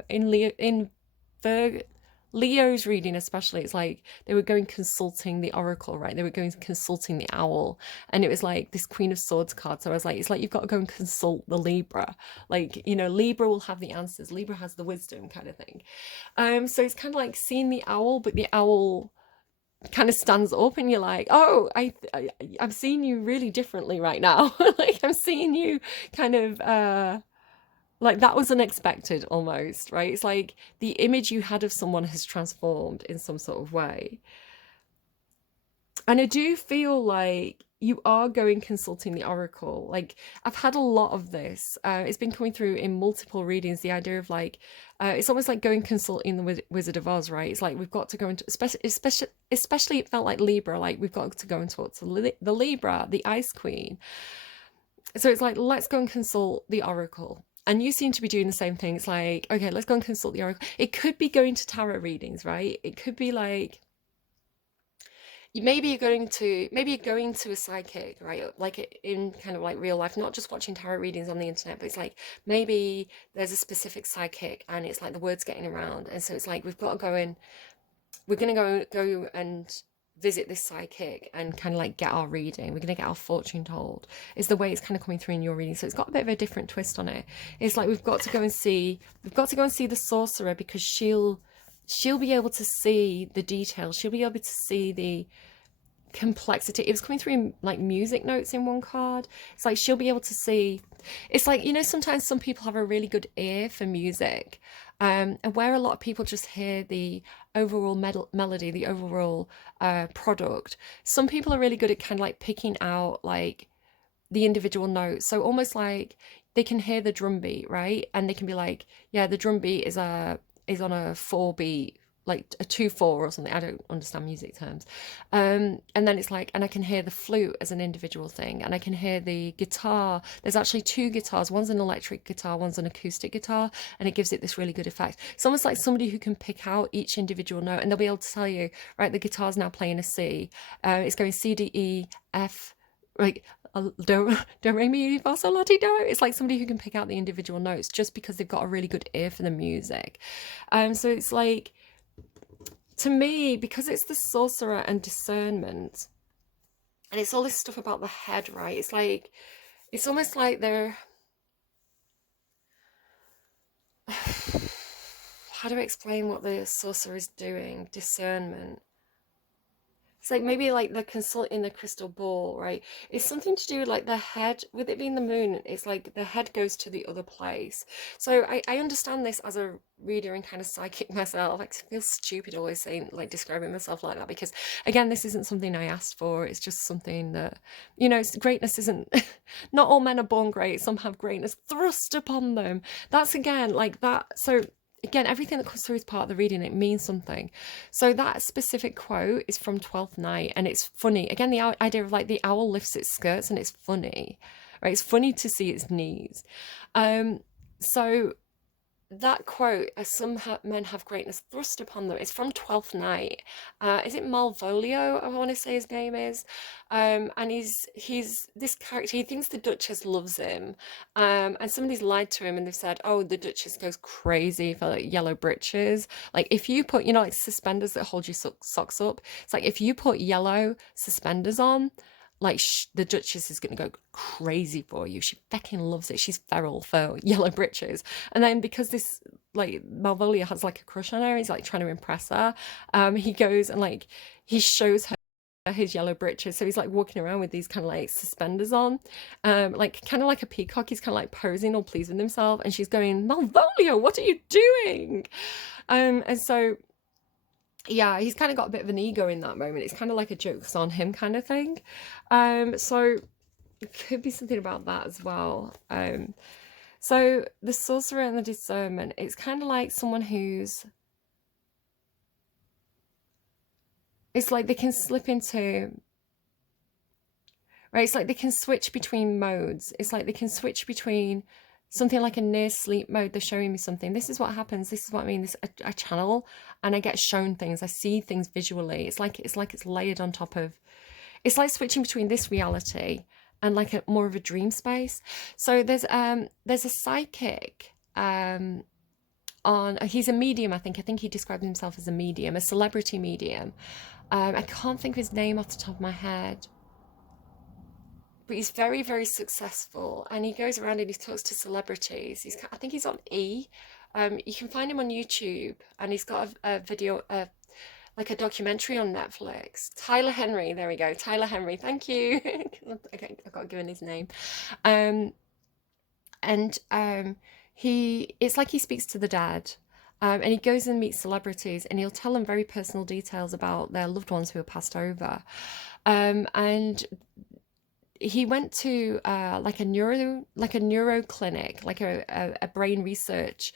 In Virgo, Leo's reading especially, it's like they were going consulting the oracle, right? They were going consulting the owl, and it was like this Queen of Swords card. So I was like, it's like you've got to go and consult the Libra. Like, you know, Libra will have the answers. Libra has the wisdom kind of thing. So it's kind of like seeing the owl, but the owl kind of stands up and you're like, oh, I'm seeing you really differently right now. Like I'm seeing you kind of like that was unexpected almost, right? It's like the image you had of someone has transformed in some sort of way. And I do feel like you are going consulting the oracle. Like I've had a lot of this. It's been coming through in multiple readings. The idea of like, it's almost like going consulting the Wizard of Oz, right? It's like we've got to go into, especially it felt like Libra. Like we've got to go and talk to the Libra, the Ice Queen. So it's like, let's go and consult the oracle. And you seem to be doing the same thing. It's like, okay, let's go and consult the oracle. It could be going to tarot readings, right? It could be like, maybe you're going to a psychic, right? Like in kind of like real life, not just watching tarot readings on the internet, but it's like maybe there's a specific psychic and it's like the word's getting around, and so it's like we've got to go in, we're gonna go and visit this psychic and kind of like get our reading. We're gonna get our fortune told. Is the way it's kind of coming through in your reading. So it's got a bit of a different twist on it. It's like we've got to go and see the sorcerer, because she'll be able to see the details. She'll be able to see the complexity. It was coming through in like music notes in one card. It's like she'll be able to see. It's like, you know, sometimes some people have a really good ear for music, and where a lot of people just hear the overall melody, the overall product. Some people are really good at kind of like picking out like the individual notes. So almost like they can hear the drum beat, right? And they can be like, yeah, the drum beat is on a 4-beat, like a 2/4 or something. I don't understand music terms. And then it's like, and I can hear the flute as an individual thing, and I can hear the guitar. There's actually 2 guitars. One's an electric guitar, one's an acoustic guitar, and it gives it this really good effect. It's almost like somebody who can pick out each individual note, and they'll be able to tell you, right, the guitar's now playing a C. It's going C, D, E, F, like do re mi fa sol la ti do. It's like somebody who can pick out the individual notes just because they've got a really good ear for the music. So it's like, to me, because it's the sorcerer and discernment, and it's all this stuff about the head, right? It's like, it's almost like they're, how do I explain what the sorcerer is doing? Discernment. It's like maybe like the consult in the crystal ball, right? It's something to do with like the head, with it being the moon, it's like the head goes to the other place. So I understand this as a reader and kind of psychic myself. I feel stupid always saying, like, describing myself like that, because again, this isn't something I asked for. It's just something that, greatness isn't, not all men are born great. Some have greatness thrust upon them. That's again like that. So again, everything that comes through is part of the reading. It means something. So that specific quote is from 12th Night, and it's funny. Again, the idea of like the owl lifts its skirts, and it's funny, right? It's funny to see its knees. So that quote, as some men have greatness thrust upon them, it's from 12th Night. Is it Malvolio, I want to say his name is? And he's this character, he thinks the Duchess loves him. And somebody's lied to him and they've said, oh, the Duchess goes crazy for like yellow breeches. Like if you put, like suspenders that hold your socks up, it's like if you put yellow suspenders on, like the Duchess is going to go crazy for you. She fucking loves it. She's feral for yellow breeches. And then because this, like, Malvolio has like a crush on her, he's like trying to impress her. He goes and like he shows her his yellow breeches. So he's like walking around with these kind of like suspenders on, like kind of like a peacock. He's kind of like posing, all pleased with himself, and she's going, Malvolio, what are you doing? And so yeah, he's kind of got a bit of an ego in that moment. It's kind of like a joke's on him kind of thing. So it could be something about that as well. So the sorcerer and the discernment, it's kind of like someone who's, it's like they can slip into, right? It's like they can switch between modes. It's like they can switch between something like a near sleep mode. They're showing me something. This is what happens. This is what I mean. I channel and I get shown things. I see things visually. It's like it's layered on top of, it's like switching between this reality and like a more of a dream space. So there's a psychic on, he's a medium, I think he described himself as a medium, a celebrity medium. I can't think of his name off the top of my head, but he's very, very successful, and he goes around and he talks to celebrities. I think he's on E. You can find him on YouTube, and he's got a video, like a documentary on Netflix. Tyler Henry, there we go. Tyler Henry, thank you. Okay, I got given his name. And it's like he speaks to the dead. And he goes and meets celebrities, and he'll tell them very personal details about their loved ones who have passed over. And he went to like a neuro clinic, like a brain research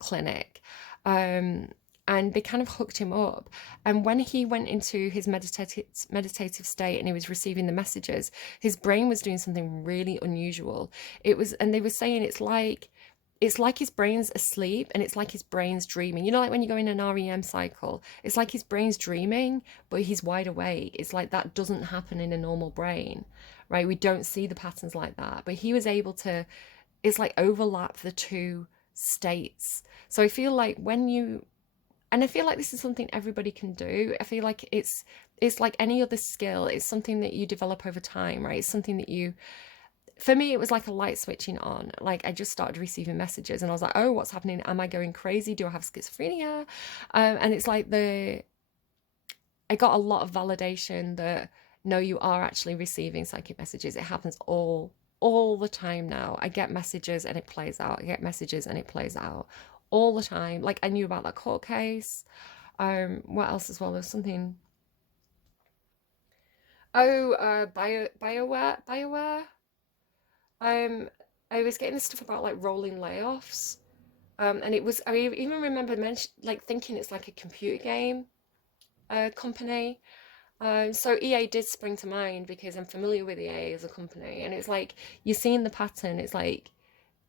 clinic, and they kind of hooked him up. And when he went into his meditative state and he was receiving the messages, his brain was doing something really unusual. And they were saying it's like his brain's asleep, and it's like his brain's dreaming. Like when you go in an REM cycle, it's like his brain's dreaming, but he's wide awake. It's like that doesn't happen in a normal brain, right? We don't see the patterns like that. But he was able to, it's like overlap the two states. So I feel like and I feel like this is something everybody can do. I feel like it's like any other skill. It's something that you develop over time, right? It's something that for me, it was like a light switching on. Like I just started receiving messages and I was like, oh, what's happening? Am I going crazy? Do I have schizophrenia? And it's like I got a lot of validation that no, you are actually receiving psychic messages. It happens all the time now. I get messages and it plays out. I get messages and it plays out all the time. Like I knew about that court case. What else as well? There's something. Oh, BioWare. I was getting this stuff about like rolling layoffs. And I even remember like thinking it's like a computer game company. So EA did spring to mind because I'm familiar with EA as a company, and it's like you're seeing the pattern. It's like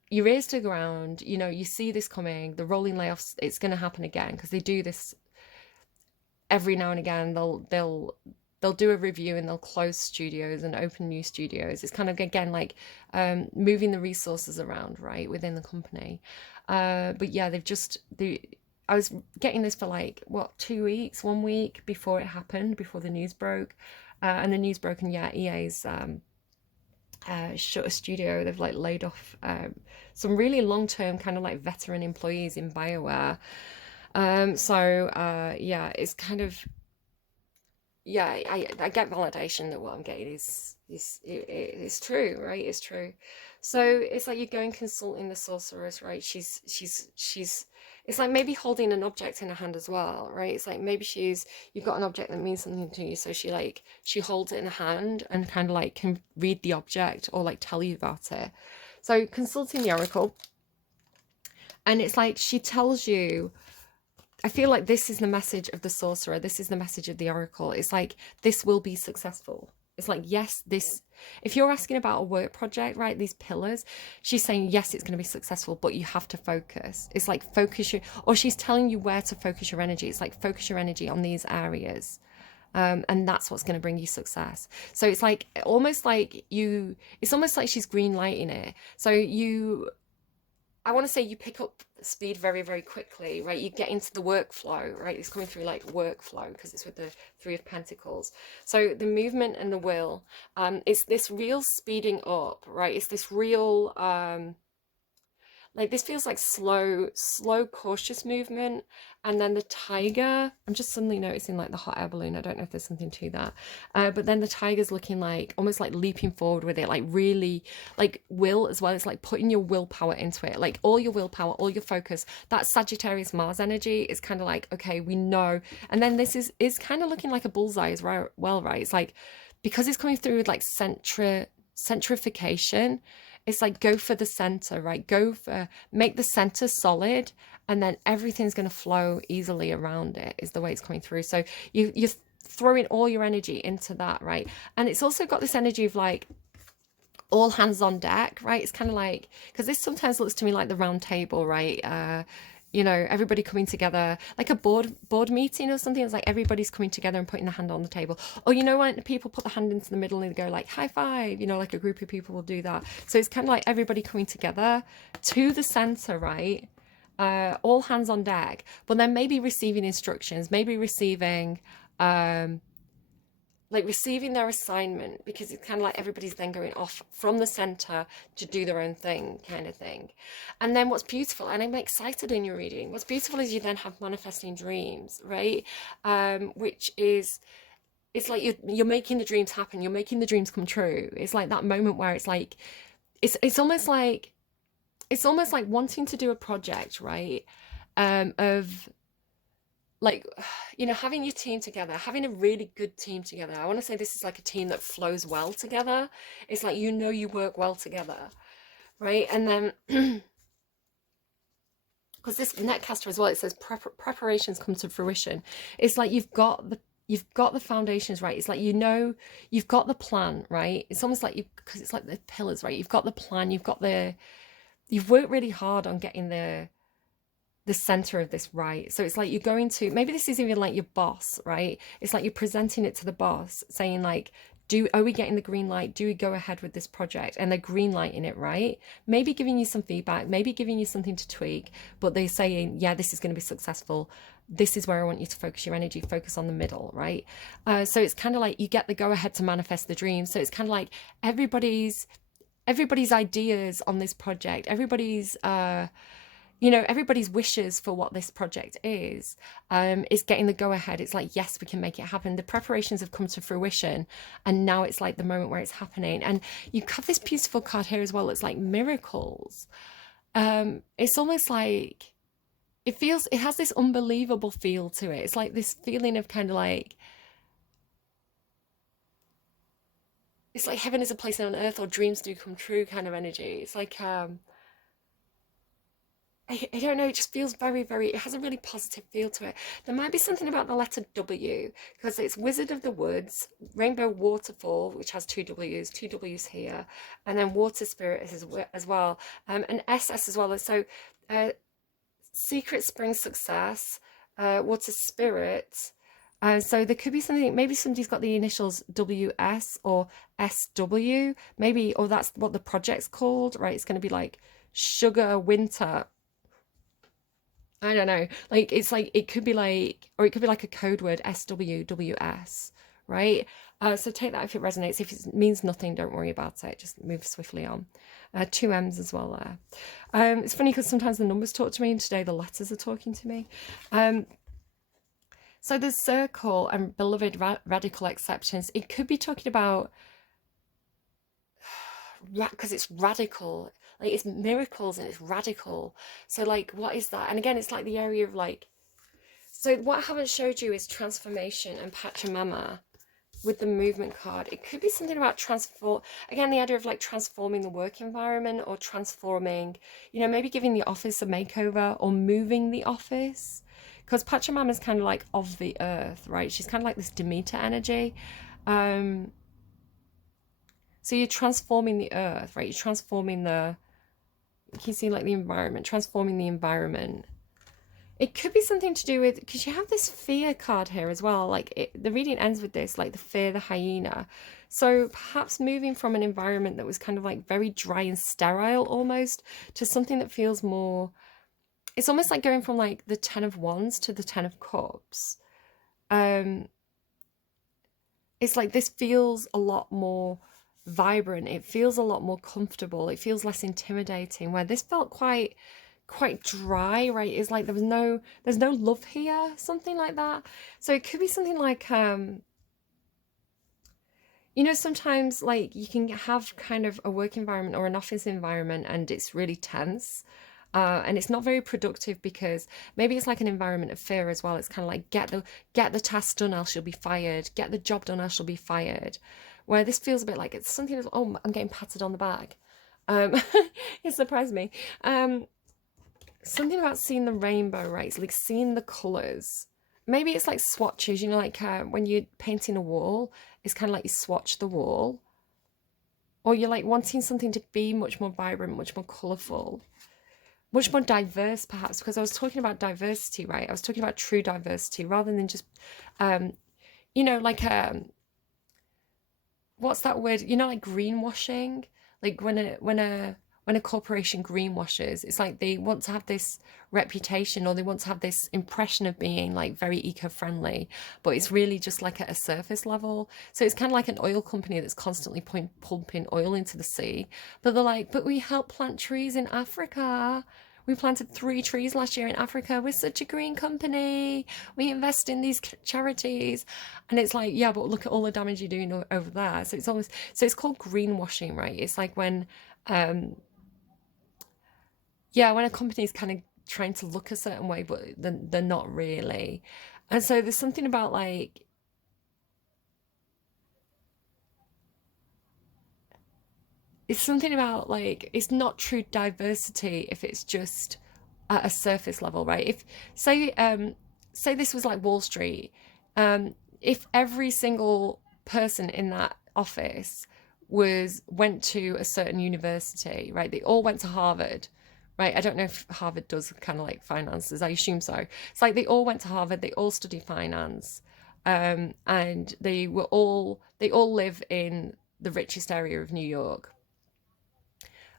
your ears to the ground, you see this coming, the rolling layoffs, it's going to happen again, because they do this every now and again. They'll do a review and they'll close studios and open new studios. It's kind of again like moving the resources around, right, within the company. But yeah, I was getting this for like 2 weeks, 1 week before it happened, before the news broke. And the news broke, and yeah, EA's shut a studio. They've like laid off some really long-term kind of like veteran employees in BioWare. Yeah, it's kind of, yeah, I get validation that what I'm getting is true, right? It's true. So it's like you're going consulting the sorceress, right? She's it's like maybe holding an object in her hand as well, right? It's like maybe you've got an object that means something to you, so she holds it in her hand and kind of like can read the object or like tell you about it. So consulting the oracle, and it's like she tells you, I feel like this is the message of the sorcerer. This is the message of the oracle. It's like, this will be successful. It's like, yes, this, if you're asking about a work project, right, these pillars, she's saying, yes, it's going to be successful, but you have to focus. It's like, focus your, or she's telling you where to focus your energy. It's like, focus your energy on these areas. And that's what's going to bring you success. So it's like, it's almost like she's green lighting it. So I want to say you pick up speed very, very quickly, right? You get into the workflow, right? It's coming through like workflow because it's with the Three of Pentacles. So the movement and the will, it's this real speeding up, right? It's this real, like this feels like slow, cautious movement. And then the tiger, I'm just suddenly noticing like the hot air balloon. I don't know if there's something to that. But then the tiger's looking like almost like leaping forward with it, like really like will as well. It's like putting your willpower into it, like all your willpower, all your focus. That Sagittarius Mars energy is kind of like, okay, we know. And then this is kind of looking like a bullseye as well, right? It's like, because it's coming through with like centrification, it's like go for the center, right? Make the center solid, and then everything's going to flow easily around it, is the way it's coming through. So you're throwing all your energy into that, right? And it's also got this energy of like all hands on deck, right? It's kind of like, because this sometimes looks to me like the round table, right? Everybody coming together, like a board meeting or something. It's like everybody's coming together and putting their hand on the table. Or when people put the hand into the middle and they go like high five, like a group of people will do that. So it's kind of like everybody coming together to the center, right? All hands on deck, but then maybe receiving instructions, maybe receiving receiving their assignment, because it's kind of like everybody's then going off from the center to do their own thing, kind of thing. And then what's beautiful, and I'm excited in your reading, what's beautiful is you then have manifesting dreams, right? Which is, it's like you're making the dreams happen, you're making the dreams come true. It's like that moment where it's like, it's almost like wanting to do a project, right? Of like, having your team together, having a really good team together. I want to say this is like a team that flows well together. It's like, you work well together, right? And then, because this netcaster as well, it says preparations come to fruition. It's like you've got the foundations right. It's like, you've got the plan, right? It's almost like because it's like the pillars, right? You've got the plan, you've worked really hard on getting the center of this right. So it's like you're going to, maybe this is even like your boss, right? It's like you're presenting it to the boss, saying like, are we getting the green light? Do we go ahead with this project? And they're green lighting it, right? Maybe giving you some feedback, maybe giving you something to tweak, but they're saying, yeah, this is going to be successful. This is where I want you to focus your energy, focus on the middle, right? So it's kind of like you get the go ahead to manifest the dream. So it's kind of like everybody's ideas on this project, everybody's wishes for what this project is getting the go ahead. It's like, yes, we can make it happen. The preparations have come to fruition, and now it's like the moment where it's happening. And you have this beautiful card here as well. It's like miracles. It's almost like it has this unbelievable feel to it. It's like this feeling of kind of like, it's like heaven is a place on earth, or dreams do come true kind of energy. It's like, I don't know, it just feels very, very, it has a really positive feel to it. There might be something about the letter W, because it's Wizard of the Woods, Rainbow Waterfall, which has two W's here, and then Water Spirit as well, and SS as well. So Secret Spring Success, Water Spirit. So there could be something, maybe somebody's got the initials WS or SW, maybe, or that's what the project's called, right? It's going to be like Sugar Winter. I don't know. Like, it's like, it could be like, or it could be like a code word, SWWS, right? So take that if it resonates. If it means nothing, don't worry about it. Just move swiftly on. Two M's as well there. It's funny because sometimes the numbers talk to me, and today the letters are talking to me. So the circle and beloved radical acceptance, it could be talking about, because it's radical, like it's miracles and it's radical. So like, what is that? And again, it's like the area of like, so what I haven't showed you is transformation and Pachamama with the movement card. It could be something about again, the idea of like transforming the work environment, or transforming, maybe giving the office a makeover or moving the office. Because Pachamama is kind of like of the earth, right? She's kind of like this Demeter energy. So you're transforming the earth, right? You're transforming you can see like the environment, transforming the environment. It could be something to do with, because you have this fear card here as well. Like the reading ends with this, like the fear, the hyena. So perhaps moving from an environment that was kind of like very dry and sterile almost, to something that feels more, it's almost like going from like the 10 of Wands to the 10 of Cups. It's like this feels a lot more vibrant. It feels a lot more comfortable. It feels less intimidating, where this felt quite dry, right? It's like there's no love here, something like that. So it could be something like sometimes like you can have kind of a work environment or an office environment and it's really tense, and it's not very productive, because maybe it's like an environment of fear as well. It's kind of like get the task done, else you'll be fired. Get the job done, else you'll be fired. Where this feels a bit like it's something that's, oh, I'm getting patted on the back. It surprised me. Something about seeing the rainbow, right? It's like seeing the colors. Maybe it's like swatches, like when you're painting a wall, it's kind of like you swatch the wall. Or you're like wanting something to be much more vibrant, much more colorful, much more diverse, perhaps, because I was talking about diversity, right? I was talking about true diversity rather than just, like, what's that word? Like greenwashing, like when a corporation greenwashes, it's like they want to have this reputation, or they want to have this impression of being like very eco-friendly, but it's really just like at a surface level. So it's kind of like an oil company that's constantly pumping oil into the sea, but they're like, but we help plant trees in Africa. We planted 3 trees last year in Africa. We're such a green company. We invest in these charities. And it's like, yeah, but look at all the damage you're doing over there. So it's called greenwashing, right? It's like when when a company is kind of trying to look a certain way, but they're not really. And so there's something about like, it's something about like, it's not true diversity if it's just at a surface level, right? If say this was like Wall Street, if every single person in that office went to a certain university, right? They all went to Harvard, right? I don't know if Harvard does kind of like finances. I assume so. It's like they all went to Harvard. They all study finance, and they all live in the richest area of New York.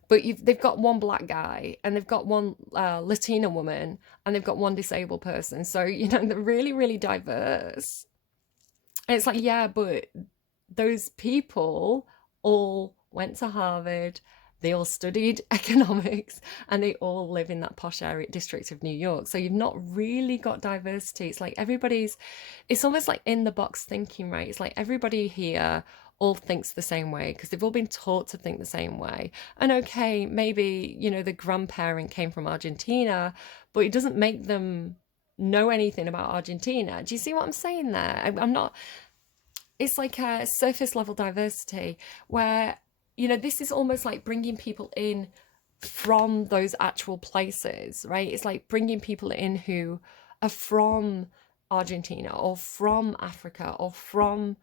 But they've got one black guy, and they've got one Latina woman, and they've got one disabled person. So, they're really, really diverse. And it's like, yeah, but those people all went to Harvard, they all studied economics, and they all live in that posh area district of New York. So you've not really got diversity. It's like it's almost like in the box thinking, right? It's like everybody here all thinks the same way because they've all been taught to think the same way. And okay, maybe, the grandparent came from Argentina, but it doesn't make them know anything about Argentina. Do you see what I'm saying there? I'm not, it's like a surface level diversity where, this is almost like bringing people in from those actual places, right? It's like bringing people in who are from Argentina or from Africa or from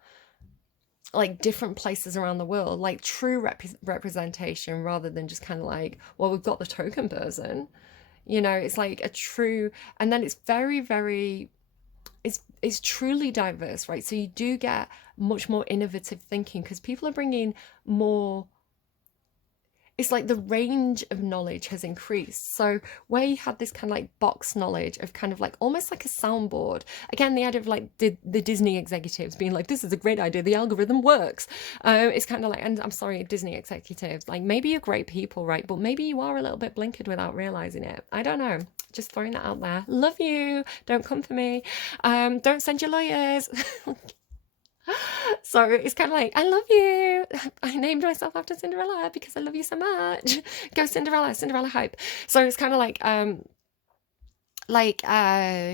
like different places around the world, like true representation rather than just kind of like, well, we've got the token person, it's like a true, and then it's very, very, it's truly diverse, right? So you do get much more innovative thinking because people are bringing more, it's like the range of knowledge has increased. So where you had this kind of like box knowledge of kind of like almost like a soundboard, again, the idea of like the Disney executives being like, this is a great idea, the algorithm works. It's kind of like, and I'm sorry, Disney executives, like maybe you're great people, right? But maybe you are a little bit blinkered without realizing it. I don't know. Just throwing that out there. Love you. Don't come for me. Don't send your lawyers. So it's kind of like, I love you. I named myself after Cinderella because I love you so much. Go Cinderella, Cinderella hype. So it's kind of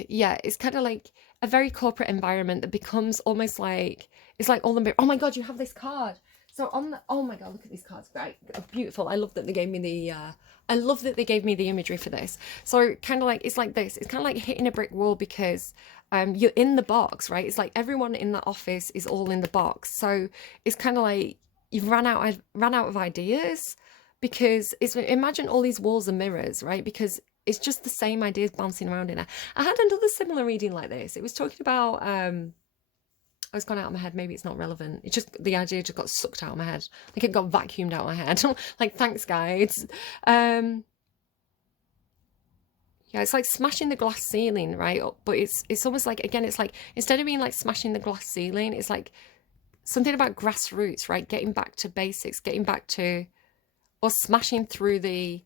yeah, it's kind of like a very corporate environment that becomes almost like, it's like all the, oh my God, you have this card. So on the, oh my God, look at these cards. Right, beautiful. I love that they gave me the, I love that they gave me the imagery for this. So kind of like, it's like this, it's kind of like hitting a brick wall because you're in the box, right? It's like everyone in that office is all in the box. So it's kind of like you've ran out of ideas because it's, imagine all these walls are mirrors, right? Because it's just the same ideas bouncing around in there. I had another similar reading like this. It was talking about, oh, it's gone out of my head. Maybe it's not relevant. It just, the idea just got sucked out of my head. Like it got vacuumed out of my head. Like, thanks, guys. Yeah, it's like smashing the glass ceiling, right? But it's almost like, again, it's like, instead of being like smashing the glass ceiling, it's like something about grassroots, right? Getting back to basics, getting back to, or smashing through the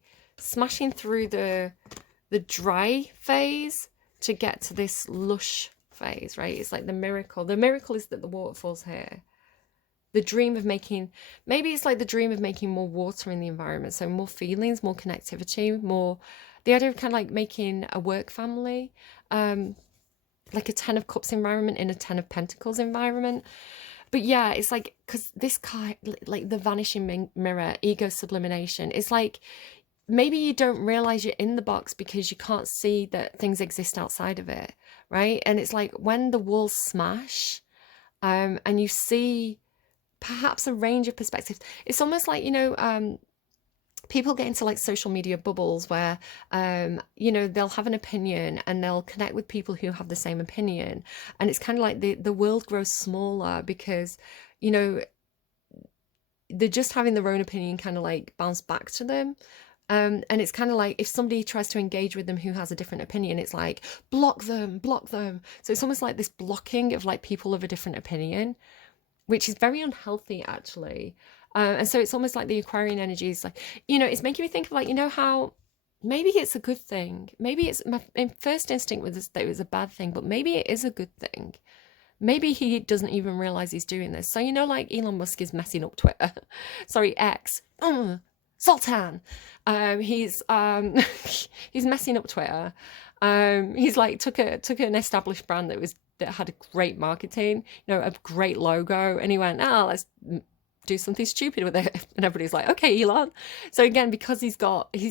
dry phase to get to this lush phase, right? It's like the miracle. The miracle is that the waterfall's here. The dream of making, maybe it's like the dream of making more water in the environment. So more feelings, more connectivity, more, the idea of kind of like making a work family, like a 10 of cups environment in a 10 of pentacles environment. But yeah, it's like, because this card, like the vanishing mirror, ego sublimination, it's like, maybe you don't realize you're in the box because you can't see that things exist outside of it, right? And it's like when the walls smash, and you see perhaps a range of perspectives, it's almost like, you know, people get into like social media bubbles where, you know, they'll have an opinion and they'll connect with people who have the same opinion. And it's kind of like the world grows smaller because, you know, they're just having their own opinion kind of like bounce back to them. And it's kind of like if somebody tries to engage with them who has a different opinion, it's like, block them, block them. So it's almost like this blocking of like people of a different opinion, which is very unhealthy actually. And so it's almost like the Aquarian energy is like, you know, it's making me think of like, you know, how maybe it's a good thing. Maybe it's, my first instinct was that it was a bad thing, but maybe it is a good thing. Maybe he doesn't even realize he's doing this. So, you know, like Elon Musk is messing up Twitter. Sorry, X. Sultan. He's he's messing up Twitter. He's like took an established brand that had a great marketing, you know, a great logo, and he went, oh, let's do something stupid with it. And everybody's like, okay, Elon. So again, because he's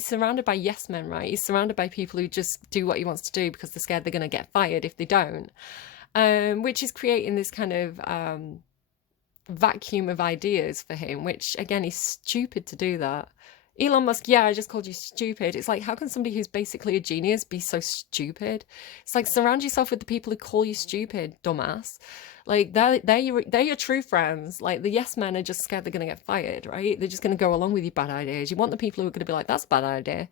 surrounded by yes men, right? He's surrounded by people who just do what he wants to do because they're scared they're going to get fired if they don't. Which is creating this kind of vacuum of ideas for him, which again, he's stupid to do that. Elon Musk, yeah, I just called you stupid. It's like, how can somebody who's basically a genius be so stupid? It's like, surround yourself with the people who call you stupid, dumbass. Like, they're your true friends. Like, the yes men are just scared they're going to get fired, right? They're just going to go along with your bad ideas. You want the people who are going to be like, that's a bad idea.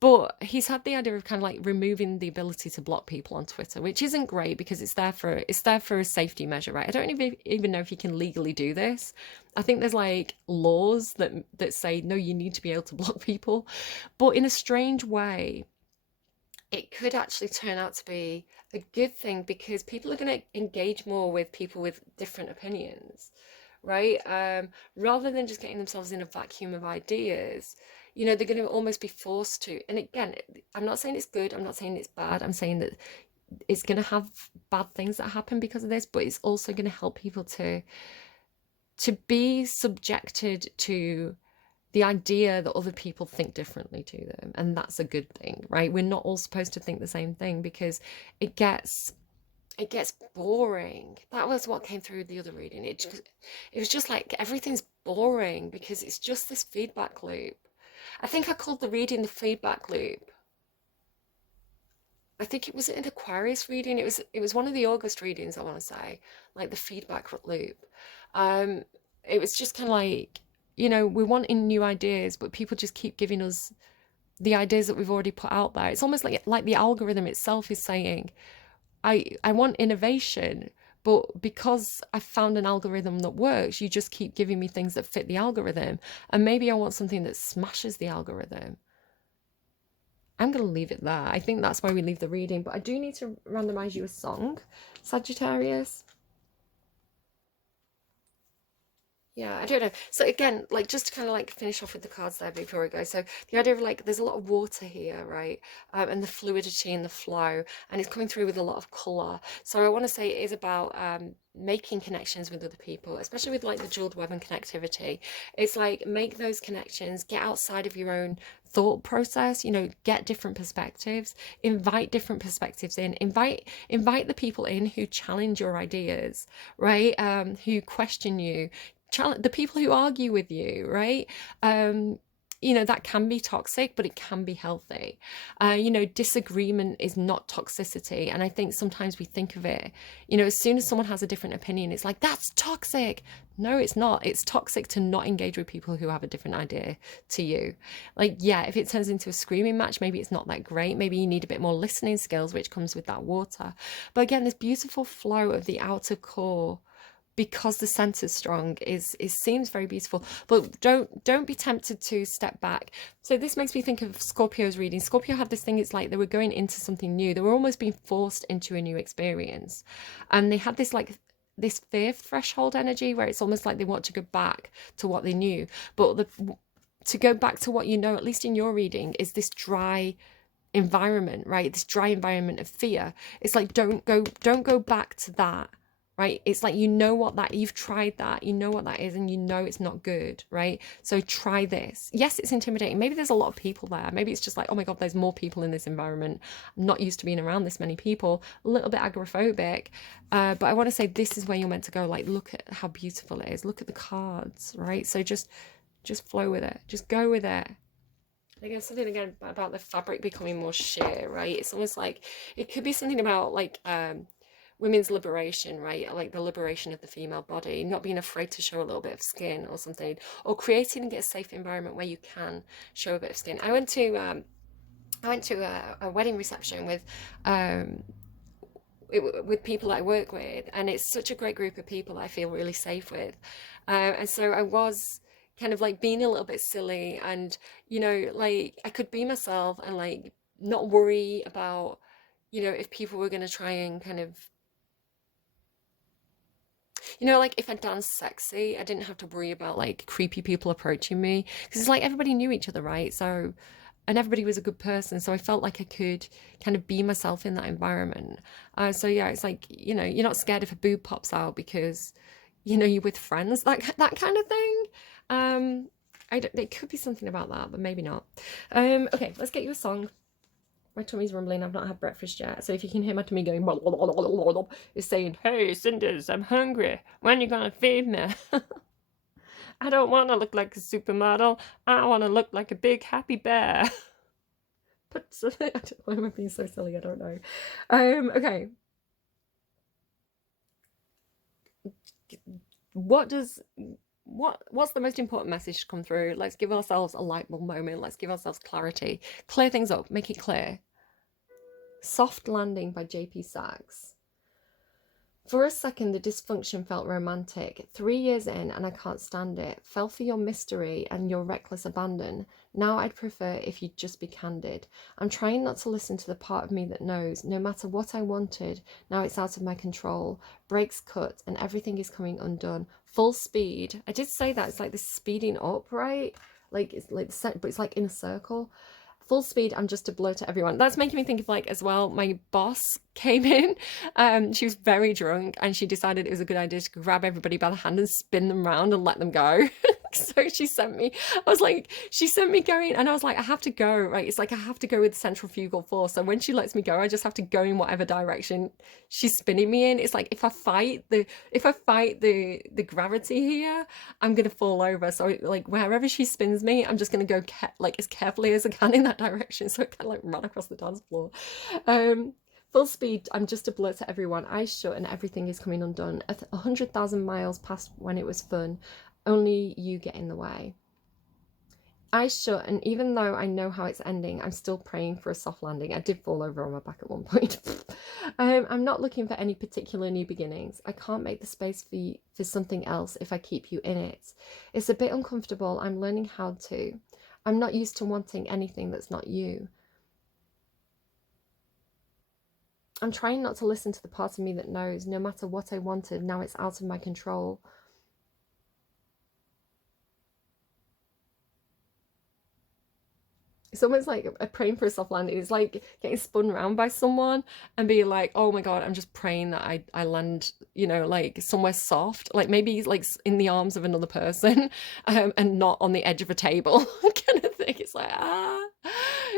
But he's had the idea of kind of like removing the ability to block people on Twitter, which isn't great because it's there for a safety measure, right? I don't even know if you can legally do this. I think there's like laws that say, no, you need to be able to block people. But in a strange way, it could actually turn out to be a good thing because people are going to engage more with people with different opinions, right? Rather than just getting themselves in a vacuum of ideas, you know, they're going to almost be forced to. And again, I'm not saying it's good. I'm not saying it's bad. I'm saying that it's going to have bad things that happen because of this, but it's also going to help people to be subjected to the idea that other people think differently to them. And that's a good thing, right? We're not all supposed to think the same thing because it gets boring. That was what came through the other reading. It was just like everything's boring because it's just this feedback loop. I think I called the reading the feedback loop. I think it was an Aquarius reading. It was one of the August readings, I want to say, like the feedback loop. It was just kind of like you know, we're wanting new ideas, but people just keep giving us the ideas that we've already put out there. It's almost like the algorithm itself is saying, I want innovation, but because I found an algorithm that works, you just keep giving me things that fit the algorithm. And maybe I want something that smashes the algorithm. I'm going to leave it there. I think that's why we leave the reading, but I do need to randomize you a song, Sagittarius. Yeah, I don't know. So again, like just to kind of like finish off with the cards there before we go. So the idea of like there's a lot of water here, right? And the fluidity and the flow, and it's coming through with a lot of color. So I want to say it is about making connections with other people, especially with like the jeweled weapon connectivity. It's like make those connections, get outside of your own thought process, you know, get different perspectives, invite different perspectives in, invite the people in who challenge your ideas, right? Who question you, challenge the people who argue with you, right? You know, that can be toxic, but it can be healthy. You know, disagreement is not toxicity. And I think sometimes we think of it, you know, as soon as someone has a different opinion, it's like, that's toxic. No, it's not. It's toxic to not engage with people who have a different idea to you. Like, yeah, if it turns into a screaming match, maybe it's not that great. Maybe you need a bit more listening skills, which comes with that water. But again, this beautiful flow of the outer core, because the center's strong, is seems very beautiful. But don't be tempted to step back. So this makes me think of Scorpio's reading. Scorpio had this thing, it's like they were going into something new, they were almost being forced into a new experience, and they had this like this fear threshold energy where it's almost like they want to go back to what they knew. But to go back to what you know, at least in your reading, is this dry environment, right? This dry environment of fear. It's like don't go back to that, right? It's like, you know what, that you've tried that, you know what that is, and you know it's not good, right? So try this. Yes, it's intimidating. Maybe there's a lot of people there. Maybe it's just like, oh my god, there's more people in this environment. I'm not used to being around this many people. A little bit agoraphobic, but I want to say this is where you're meant to go. Like, look at how beautiful it is. Look at the cards, right? So just flow with it. Just go with it. Again, something again about the fabric becoming more sheer, right? It's almost like it could be something about like women's liberation, right? Like the liberation of the female body, not being afraid to show a little bit of skin or something, or creating a safe environment where you can show a bit of skin. I went to a wedding reception um, with people that I work with, and it's such a great group of people that I feel really safe with. And so I was kind of like being a little bit silly, and you know, like I could be myself and like not worry about, you know, if people were going to try and kind of, you know, like if I danced sexy, I didn't have to worry about like creepy people approaching me, because it's like everybody knew each other, right? So, and everybody was a good person, so I felt like I could kind of be myself in that environment. So yeah, it's like, you know, you're not scared if a boob pops out because, you know, you're with friends, that kind of thing. It could be something about that, but maybe not. Okay, let's get you a song. My tummy's rumbling. I've not had breakfast yet. So if you can hear my tummy going, it's saying, hey, Cinders, I'm hungry. When are you going to feed me? I don't want to look like a supermodel. I want to look like a big happy bear. But why am I being so silly? I don't know. Okay. What's the most important message to come through? Let's give ourselves a light bulb moment. Let's give ourselves clarity. Clear things up. Make it clear. Soft Landing by J.P. Saxe. For a second, the dysfunction felt romantic. 3 years in, and I can't stand it. Fell for your mystery and your reckless abandon. Now I'd prefer if you'd just be candid. I'm trying not to listen to the part of me that knows, no matter what I wanted, now it's out of my control. Brakes cut, and everything is coming undone. Full speed. I did say that. It's like this speeding up, right? Like, it's like, but it's like in a circle. Full speed, I'm just a blur to everyone. That's making me think of like, as well, my boss came in. She was very drunk, and she decided it was a good idea to grab everybody by the hand and spin them round and let them go. So she sent me going, and I was like, I have to go, right? It's like I have to go with centrifugal force. So when she lets me go, I just have to go in whatever direction she's spinning me in. It's like if I fight the gravity here, I'm gonna fall over. So like wherever she spins me, I'm just gonna go like as carefully as I can in that direction. So it kind of like ran across the dance floor. Full speed, I'm just a blur to everyone. Eyes shut and everything is coming undone. 100,000 miles past when it was fun. Only you get in the way. Eyes shut, and even though I know how it's ending, I'm still praying for a soft landing. I did fall over on my back at one point. I'm not looking for any particular new beginnings. I can't make the space for something else if I keep you in it. It's a bit uncomfortable. I'm learning how to. I'm not used to wanting anything that's not you. I'm trying not to listen to the part of me that knows no matter what I wanted, now it's out of my control. It's almost like a praying for a soft landing. It's like getting spun around by someone and being like, oh my God, I'm just praying that I land, you know, like somewhere soft, like maybe like in the arms of another person, and not on the edge of a table kind of thing. It's like,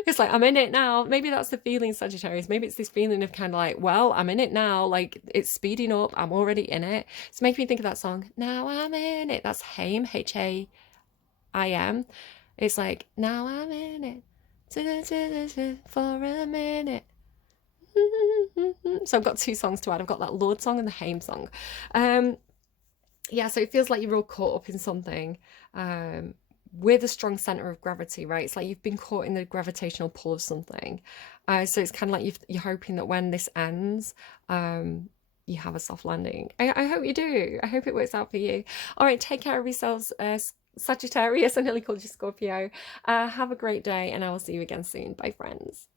it's like, I'm in it now. Maybe that's the feeling, Sagittarius. Maybe it's this feeling of kind of like, well, I'm in it now. Like it's speeding up. I'm already in it. It's making me think of that song, Now I'm in it. That's HAIM, HAIM. It's like, now I'm in it for a minute. So I've got two songs to add. I've got that Lorde song and the HAIM song. Yeah, so it feels like you're all caught up in something. With a strong center of gravity, right? It's like you've been caught in the gravitational pull of something. So it's kind of like you're hoping that when this ends, you have a soft landing. I hope you do. I hope it works out for you. All right, take care of yourselves, Sagittarius. I nearly called you Scorpio. Have a great day, and I will see you again soon. Bye, friends.